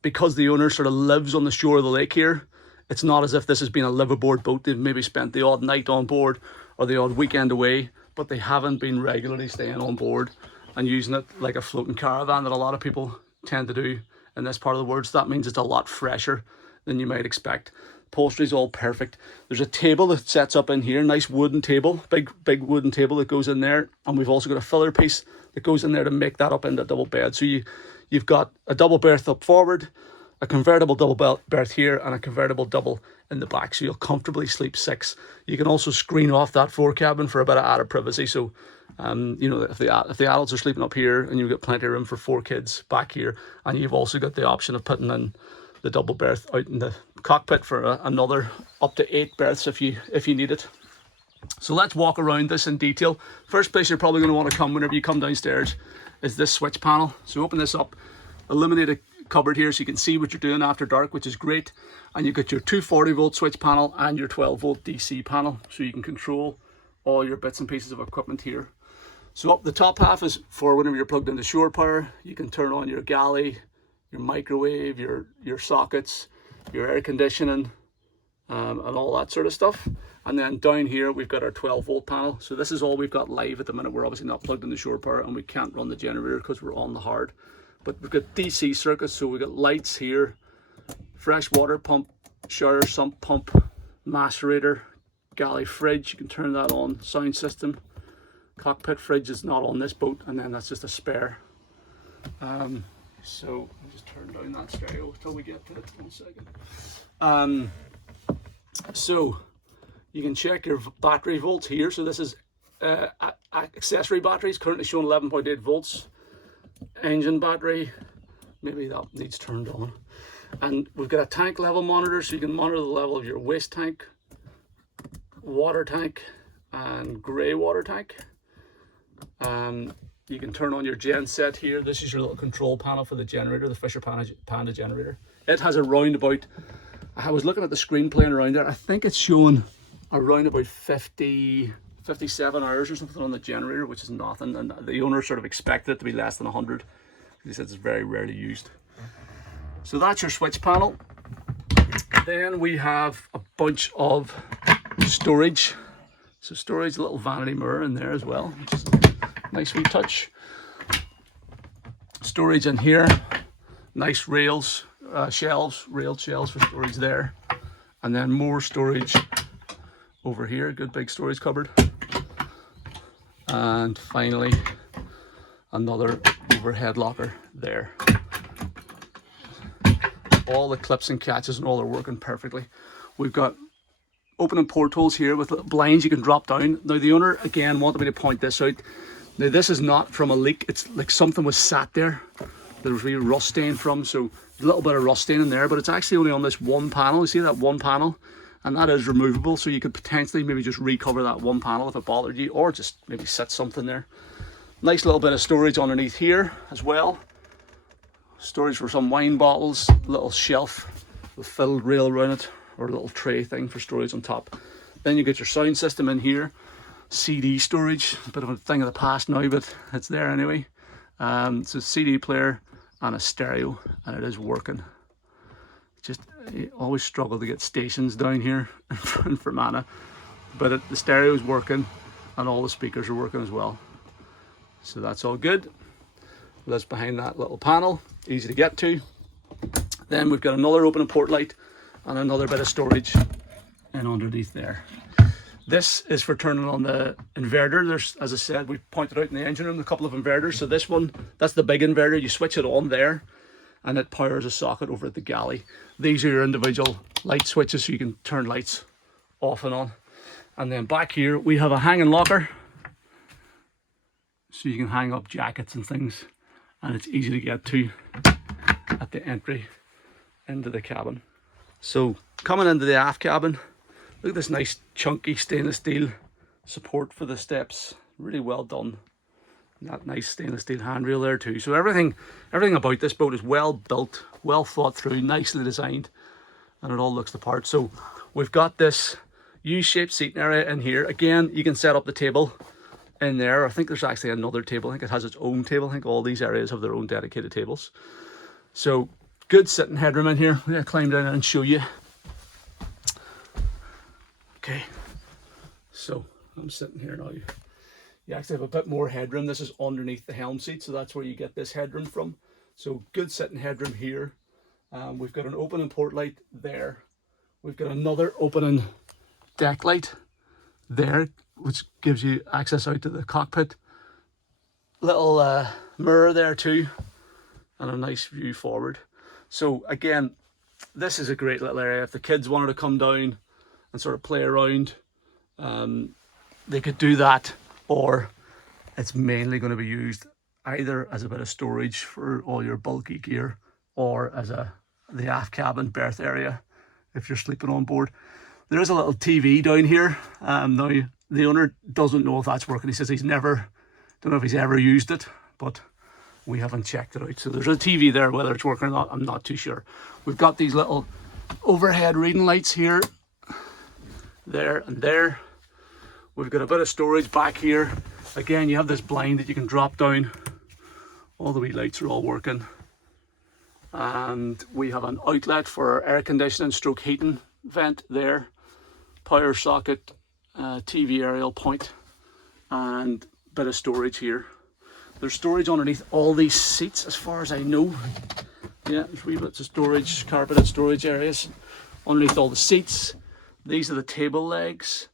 because the owner sort of lives on the shore of the lake here, it's not as if this has been a live-aboard boat. They've maybe spent the odd night on board or the odd weekend away, but they haven't been regularly staying on board and using it like a floating caravan that a lot of people tend to do in this part of the world. So that means it's a lot fresher than you might expect. Upholstery's all perfect. There's a table that sets up in here, nice wooden table, big wooden table that goes in there, and we've also got a filler piece that goes in there to make that up into a double bed. So you've got a double berth up forward, a convertible double berth here, and a convertible double in the back, so you'll comfortably sleep 6. You can also screen off that fore cabin for a bit of added privacy. So you know, if the adults are sleeping up here, and you've got plenty of room for 4 kids back here, and you've also got the option of putting in the double berth out in the cockpit for another up to 8 berths if you need it. So let's walk around this in detail. First place you're probably going to want to come whenever you come downstairs is this switch panel. So open this up, illuminate a cupboard here so you can see what you're doing after dark, which is great. And you've got your 240 volt switch panel and your 12 volt DC panel, so you can control all your bits and pieces of equipment here. So up the top half is for whenever you're plugged into shore power. You can turn on your galley, your microwave, your sockets, your air conditioning, and all that sort of stuff. And then down here we've got our 12 volt panel. So this is all we've got live at the minute. We're obviously not plugged into shore power, and we can't run the generator because we're on the hard. But we've got DC circuits, so we've got lights here, fresh water pump, shower sump pump, macerator, galley fridge. You can turn that on, sound system. Cockpit fridge is not on this boat, and then that's just a spare. So I'll just turn down that stereo until we get to it. 1 second. So you can check your battery volts here. So this is accessory batteries, currently showing 11.8 volts. Engine battery, maybe that needs turned on. And we've got a tank level monitor, so you can monitor the level of your waste tank, water tank, and grey water tank. You can turn on your gen set here. This is your little control panel for the generator, the Fisher Panda generator. It has a roundabout, I was looking at the screen playing around there, I think it's showing around about 57 hours or something on the generator, which is nothing, and the owner sort of expected it to be less than 100. He said it's very rarely used. So that's your switch panel. Then we have a bunch of storage. So storage, a little vanity mirror in there as well, which is a nice wee touch. Storage in here, nice rails, shelves, railed shelves for storage there. And then more storage over here, good big storage cupboard. And finally, another overhead locker there. All the clips and catches and all are working perfectly. We've got opening portholes here with little blinds you can drop down. Now the owner again wanted me to point this out. Now this is not from a leak, it's like something was sat there. There was really rust stain from, so a little bit of rust stain in there, but it's actually only on this one panel. You see that one panel? And that is removable, so you could potentially maybe just recover that one panel if it bothered you, or just maybe set something there. Nice little bit of storage underneath here as well. Storage for some wine bottles, little shelf with filled rail around it, or a little tray thing for storage on top. Then you get your sound system in here, CD storage, a bit of a thing of the past now, but it's there anyway. It's a CD player and a stereo, and it is working. Just you always struggle to get stations down here in Fermanagh, but the stereo is working and all the speakers are working as well. So that's all good. That's behind that little panel, easy to get to. Then we've got another opening port light and another bit of storage in underneath there. This is for turning on the inverter. There's, as I said, we pointed out in the engine room a couple of inverters. So this one, that's the big inverter. You switch it on there and it powers a socket over at the galley. These are your individual light switches, so you can turn lights off and on. And then back here we have a hanging locker, so you can hang up jackets and things, and it's easy to get to at the entry into the cabin. So coming into the aft cabin, look at this nice chunky stainless steel support for the steps, really well done. And that nice stainless steel handrail there too. So everything about this boat is well built, well thought through, nicely designed, and it all looks the part. So we've got this U-shaped seating area in here. Again, you can set up the table in there. I think there's actually another table. I think it has its own table. I think all these areas have their own dedicated tables. So good sitting headroom in here. I'm going to climb down and show you. Okay, so I'm sitting here now. You actually have a bit more headroom. This is underneath the helm seat, so that's where you get this headroom from. So good sitting headroom here. We've got an opening port light there. We've got another opening deck light there, which gives you access out to the cockpit. Little mirror there too, and a nice view forward. So again, this is a great little area. If the kids wanted to come down and sort of play around, they could do that, or it's mainly going to be used either as a bit of storage for all your bulky gear, or as the aft cabin berth area if you're sleeping on board. There is a little TV down here. Now the owner doesn't know if that's working. He says don't know if he's ever used it, but we haven't checked it out. So there's a TV there. Whether it's working or not, I'm not too sure. We've got these little overhead reading lights here, there and there. We've got a bit of storage back here. Again, you have this blind that you can drop down. All the wee lights are all working. And we have an outlet for our air conditioning stroke heating vent there. Power socket, TV aerial point, and a bit of storage here. There's storage underneath all these seats as far as I know. Yeah, there's wee bits of storage, carpeted storage areas underneath all the seats. These are the table legs,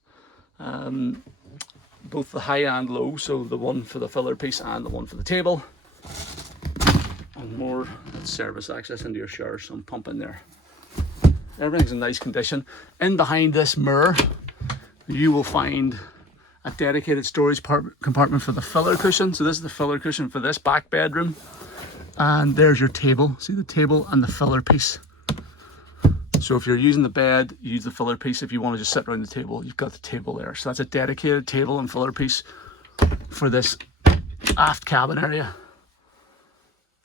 both the high and low, so the one for the filler piece and the one for the table. And more service access into your shower, some pump in there. Everything's in nice condition. In behind this mirror, you will find a dedicated storage compartment for the filler cushion. So this is the filler cushion for this back bedroom. And there's your table. See the table and the filler piece. So if you're using the bed, you use the filler piece. If you want to just sit around the table, you've got the table there. So that's a dedicated table and filler piece for this aft cabin area.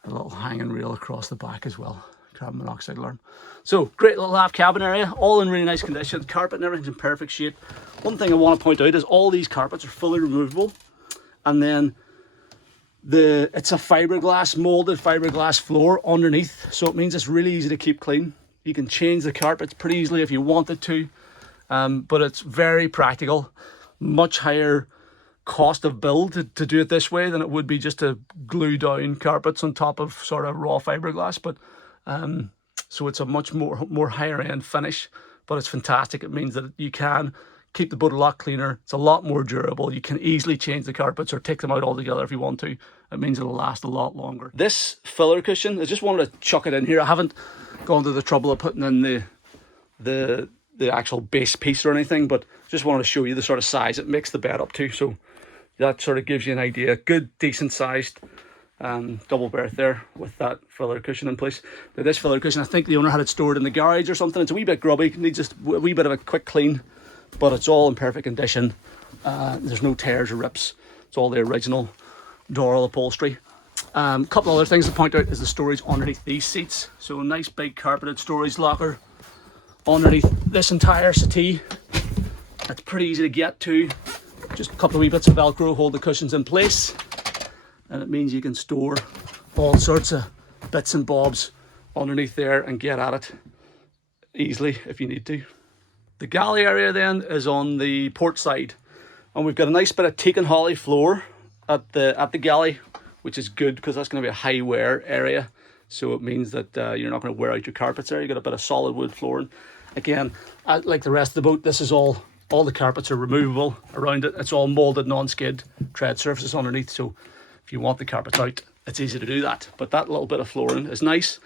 A little hanging rail across the back as well. Carbon monoxide alarm. So great little aft cabin area, all in really nice condition. Carpet and everything's in perfect shape. One thing I want to point out is all these carpets are fully removable, and then It's a fiberglass, molded fiberglass floor underneath, so it means it's really easy to keep clean. You can change the carpets pretty easily if you wanted to, but it's very practical. Much higher cost of build to do it this way than it would be just to glue down carpets on top of sort of raw fiberglass. But so it's a much more higher end finish, but it's fantastic. It means that you can keep the boat a lot cleaner. It's a lot more durable. You can easily change the carpets or take them out altogether if you want to. It means it'll last a lot longer. This filler cushion, I just wanted to chuck it in here. I haven't gone to the trouble of putting in the actual base piece or anything, but just wanted to show you the sort of size it makes the bed up to. So that sort of gives you an idea. Good, decent sized double berth there with that filler cushion in place. Now this filler cushion, I think the owner had it stored in the garage or something. It's a wee bit grubby, needs just a wee bit of a quick clean, but it's all in perfect condition. There's no tears or rips. It's all the original Doral upholstery. Couple other things to point out is the storage underneath these seats. So a nice big carpeted storage locker underneath this entire settee. It's pretty easy to get to. Just a couple of wee bits of Velcro hold the cushions in place, and it means you can store all sorts of bits and bobs underneath there and get at it easily if you need to. The galley area then is on the port side, and we've got a nice bit of teak and holly floor at the galley, which is good because that's going to be a high wear area. So it means that you're not going to wear out your carpets there. You got a bit of solid wood flooring. Again, like the rest of the boat, this is all the carpets are removable around it. It's all molded non-skid tread surfaces underneath. So if you want the carpets out, it's easy to do that. But that little bit of flooring is nice.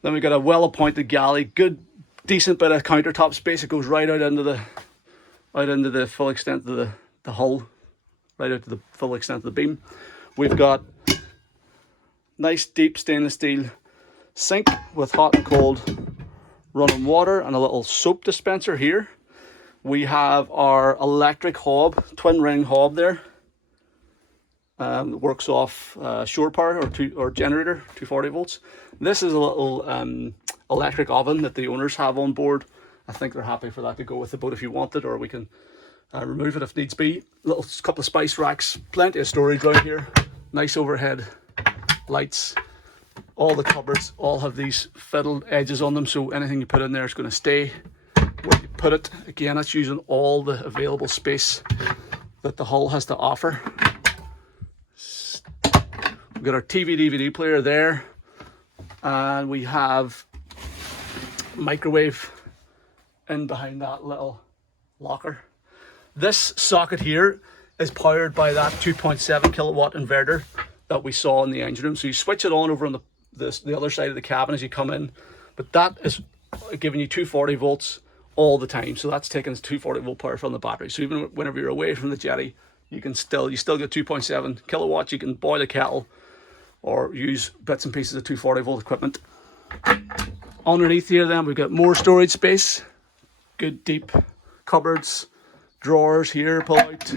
Then we've got a well-appointed galley, good, decent bit of countertop space. It goes right out into the full extent of the hull, right out to the full extent of the beam. We've got nice deep stainless steel sink with hot and cold running water and a little soap dispenser here. We have our electric hob, twin ring hob there. It works off shore power or generator, 240 volts. This is a little electric oven that the owners have on board. I think they're happy for that to go with the boat if you want it, or we can remove it if needs be. Little couple of spice racks, plenty of storage right here. Nice overhead lights. All the cupboards all have these fiddled edges on them, so anything you put in there is going to stay where you put it. Again, that's using all the available space that the hull has to offer. We've got our TV DVD player there, and we have microwave in behind that little locker. This socket here is powered by that 2.7 kilowatt inverter that we saw in the engine room. So you switch it on over on the other side of the cabin as you come in, but that is giving you 240 volts all the time. So that's taking 240 volt power from the battery. So even whenever you're away from the jetty, you still get 2.7 kilowatts. You can boil a kettle or use bits and pieces of 240 volt equipment. Underneath here then we've got more storage space, good deep cupboards, drawers here pull out,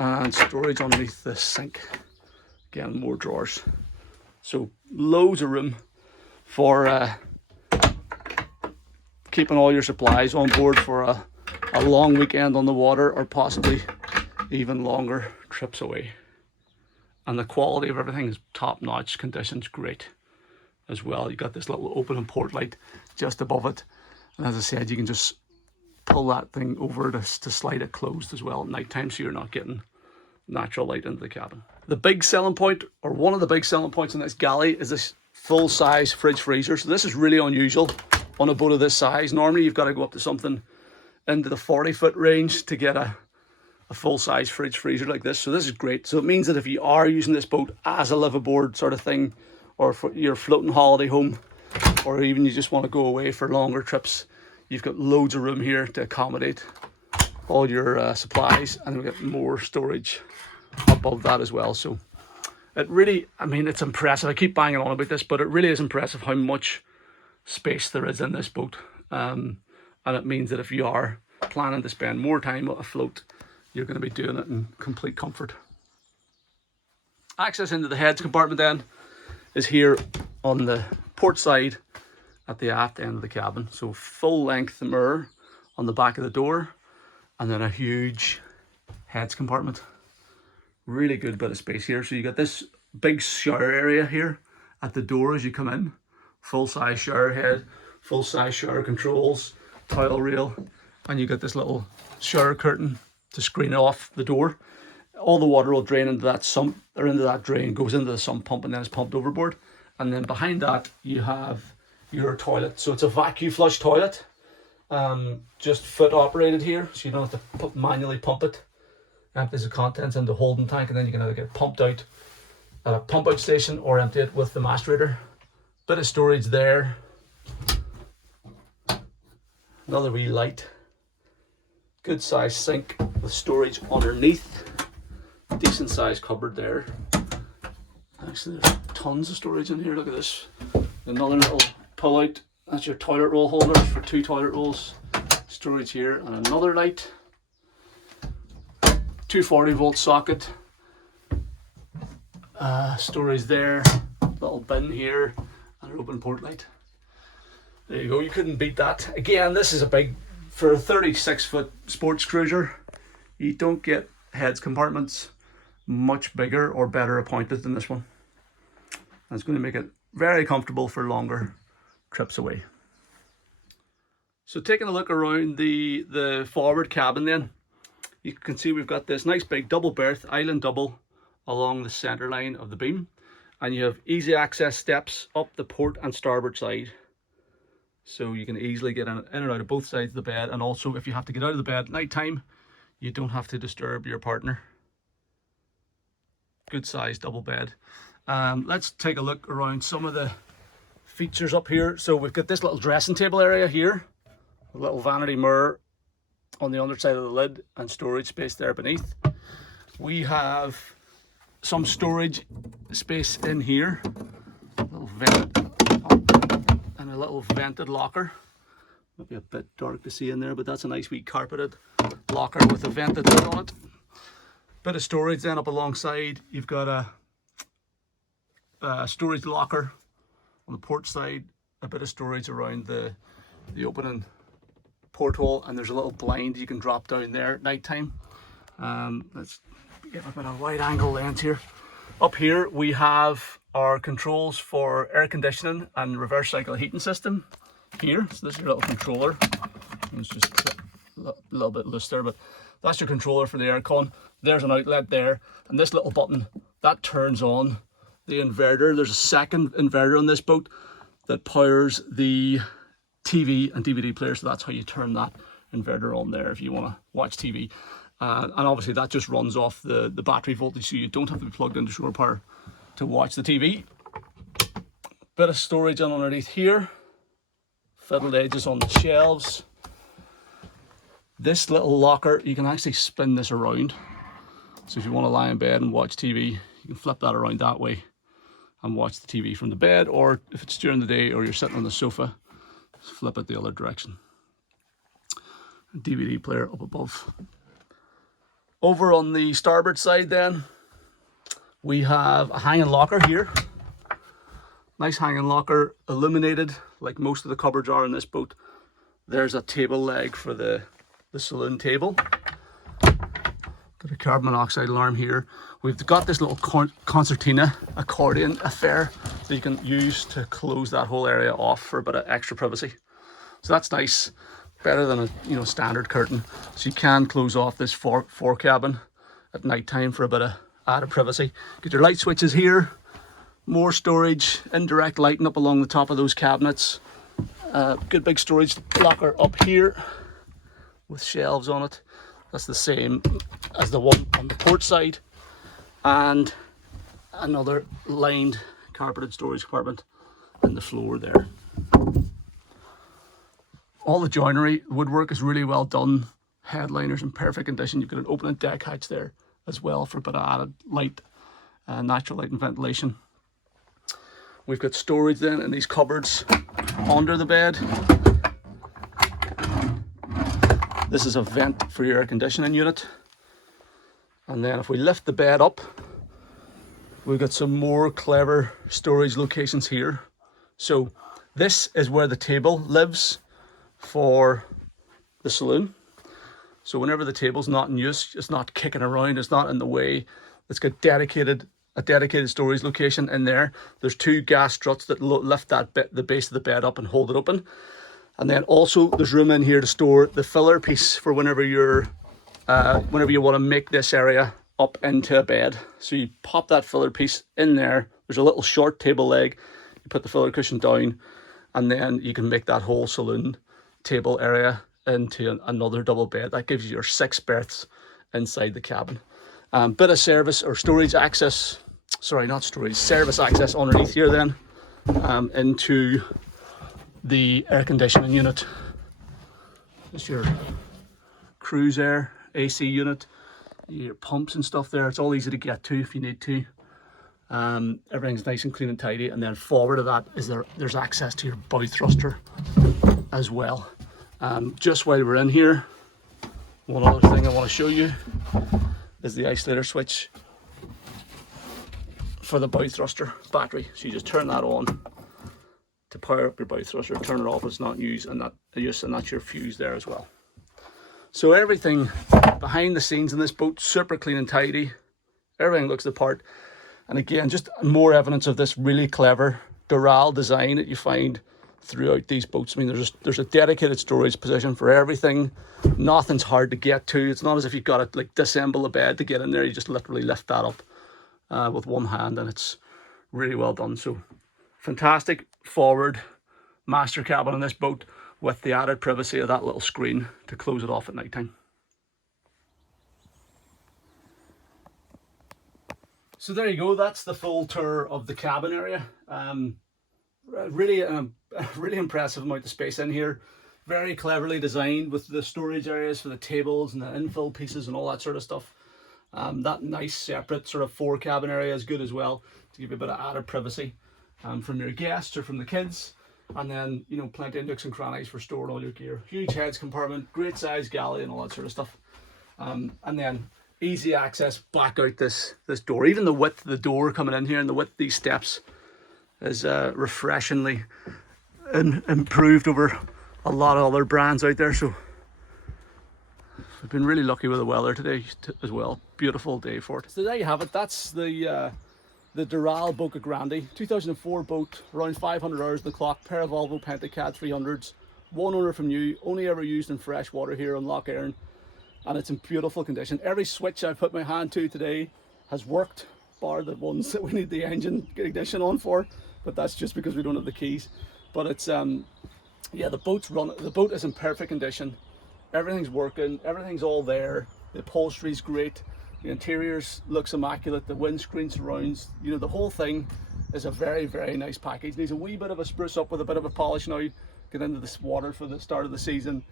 and storage underneath the sink. Again, more drawers. So loads of room for keeping all your supplies on board for a long weekend on the water, or possibly even longer trips away. And the quality of everything is top notch, conditions great as well. You got this little open and port light just above it, and as I said, you can just pull that thing over to slide it closed as well at night time, so you're not getting natural light into the cabin. The big selling point, or one of the big selling points in this galley, is this full size fridge freezer. So this is really unusual on a boat of this size. Normally you've got to go up to something into the 40-foot range to get a full size fridge freezer like this. So this is great. So it means that if you are using this boat as a live aboard sort of thing, or for your floating holiday home, or even you just want to go away for longer trips, you've got loads of room here to accommodate all your supplies, and we've got more storage above that as well. So it really, I mean, it's impressive. I keep banging on about this, but it really is impressive how much space there is in this boat. And it means that if you are planning to spend more time afloat, you're going to be doing it in complete comfort. Access into the heads compartment then is here on the port side at the aft end of the cabin. So full length mirror on the back of the door, and then a huge heads compartment Really good bit of space here. So you got this big shower area here at the door as you come in. Full-size shower head, full-size shower controls, towel rail, and you got this little shower curtain to screen off the door. All the water will drain into that sump, or into that drain, goes into the sump pump, and then it's pumped overboard. And then behind that you have your toilet. So it's a vacuum flush toilet, just foot operated here, so you don't have to manually pump it. Empties the contents into the holding tank, and then you can either get pumped out at a pump out station or empty it with the macerator. Bit of storage there. Another wee light. Good size sink with storage underneath. Decent size cupboard there. Actually, there's tons of storage in here. Look at this. Another little pull out. That's your toilet roll holders for 2 toilet rolls. Storage here, and another light. 240-volt socket. Storage there. Little bin here, and an open port light. There you go. You couldn't beat that. Again, this is a big, for a 36-foot sports cruiser. You don't get heads compartments much bigger or better appointed than this one. And it's going to make it very comfortable for longer trips away. So taking a look around the forward cabin then, you can see we've got this nice big double berth, island double, along the centre line of the beam. And you have easy access steps up the port and starboard side. So you can easily get in and out of both sides of the bed. And also if you have to get out of the bed at night time, you don't have to disturb your partner. Good size double bed. Let's take a look around some of the features up here. So we've got this little dressing table area here, a little vanity mirror on the underside of the lid, and storage space there beneath. We have some storage space in here, a little vent and a little vented locker. Might be a bit dark to see in there, but that's a nice wee carpeted locker with a vented lid on it. Bit of storage then up alongside. You've got a storage locker on the port side, a bit of storage around the opening porthole, and there's a little blind you can drop down there at night time. Let's get a bit of wide angle lens here. Up here we have our controls for air conditioning and reverse cycle heating system here. So this is your little controller. It's just a little bit loose there, but that's your controller for the aircon. There's an outlet there, and this little button that turns on the inverter. There's a second inverter on this boat that powers the TV and DVD player, so that's how you turn that inverter on there if you want to watch TV. And obviously that just runs off the battery voltage, so you don't have to be plugged into shore power to watch the TV. Bit of storage on underneath here, fiddled edges on the shelves. This little locker, you can actually spin this around. So if you want to lie in bed and watch TV, you can flip that around that way and watch the TV from the bed, or if it's during the day or you're sitting on the sofa, flip it the other direction. DVD player up above. Over on the starboard side then, we have a hanging locker here. Nice hanging locker, illuminated like most of the cupboards are in this boat. There's a table leg for the saloon table. Got a carbon monoxide alarm here. We've got this little concertina accordion affair that you can use to close that whole area off for a bit of extra privacy. So that's nice, better than a standard curtain. So you can close off this fore cabin at night time for a bit of added privacy. Get your light switches here, more storage, indirect lighting up along the top of those cabinets. Good big storage locker up here with shelves on it. That's the same as the one on the port side, and another lined carpeted storage compartment in the floor there. All the joinery, woodwork is really well done. Headliners in perfect condition. You've got an opening deck hatch there as well for a bit of added light, natural light and ventilation. We've got storage then in these cupboards under the bed. This is a vent for your air conditioning unit. And then if we lift the bed up, we've got some more clever storage locations here. So this is where the table lives for the saloon. So whenever the table's not in use, it's not kicking around, it's not in the way, It's got a dedicated storage location in there. There's two gas struts that lift that bit, the base of the bed up and hold it open. And then also there's room in here to store the filler piece for whenever you want to make this area up into a bed. So you pop that filler piece in there. There's a little short table leg. You put the filler cushion down, and then you can make that whole saloon table area into another double bed. That gives you your 6 berths inside the cabin. Bit of service or storage access, sorry, not storage, service access underneath here then, into the air conditioning unit. There's your cruise air AC unit, your pumps and stuff there. It's all easy to get to if you need to. Everything's nice and clean and tidy. And then forward of that is there's access to your bow thruster as well. Just while we're in here, one other thing I want to show you is the isolator switch for the bow thruster battery. So you just turn that on to power up your bow thruster, turn it off if it's not used, and that's your fuse there as well. So everything behind the scenes in this boat, super clean and tidy. Everything looks the part. And again, just more evidence of this really clever Doral design that you find throughout these boats. I mean, there's a dedicated storage position for everything. Nothing's hard to get to. It's not as if you've got to like disassemble a bed to get in there. You just literally lift that up with one hand, and it's really well done. So fantastic forward master cabin on this boat, with the added privacy of that little screen to close it off at night time. So there you go, that's the full tour of the cabin area. Really impressive amount of space in here. Very cleverly designed with the storage areas for the tables and the infill pieces and all that sort of stuff. That nice separate sort of 4 cabin area is good as well, to give you a bit of added privacy from your guests or from the kids. And then, you know, plenty of nooks and crannies for storing all your gear. Huge heads compartment, great size galley and all that sort of stuff. And then easy access back out this door. Even the width of the door coming in here and the width of these steps is refreshingly improved over a lot of other brands out there. So we've been really lucky with the weather today as well. Beautiful day for it. So there you have it. That's the Doral Boca Grande, 2004 boat, around 500 hours on the clock, pair of Volvo Pentacat 300s, one owner from new, only ever used in fresh water here on Lough Erne, and it's in beautiful condition. Every switch I've put my hand to today has worked, bar the ones that we need the engine ignition on for, but that's just because we don't have the keys. But it's yeah, the boat is in perfect condition. Everything's working, everything's all there. The upholstery's great. The interiors looks immaculate, the windscreen surrounds, you know, the whole thing is a very, very nice package. Needs a wee bit of a spruce up with a bit of a polish now, get into this water for the start of the season,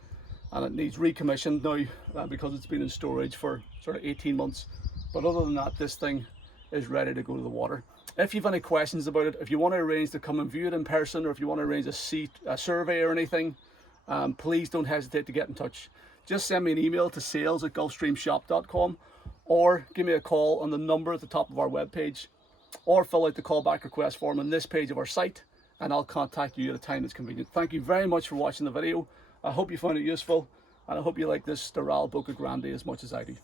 and it needs recommissioned now because it's been in storage for sort of 18 months. But other than that, this thing is ready to go to the water. If you've any questions about it, if you want to arrange to come and view it in person, or if you want to arrange a survey or anything, please don't hesitate to get in touch. Just send me an email to sales@gulfstreamshop.com, or give me a call on the number at the top of our webpage, or fill out the callback request form on this page of our site, and I'll contact you at a time that's convenient. Thank you very much for watching the video. I hope you found it useful, and I hope you like this Doral Boca Grande as much as I do.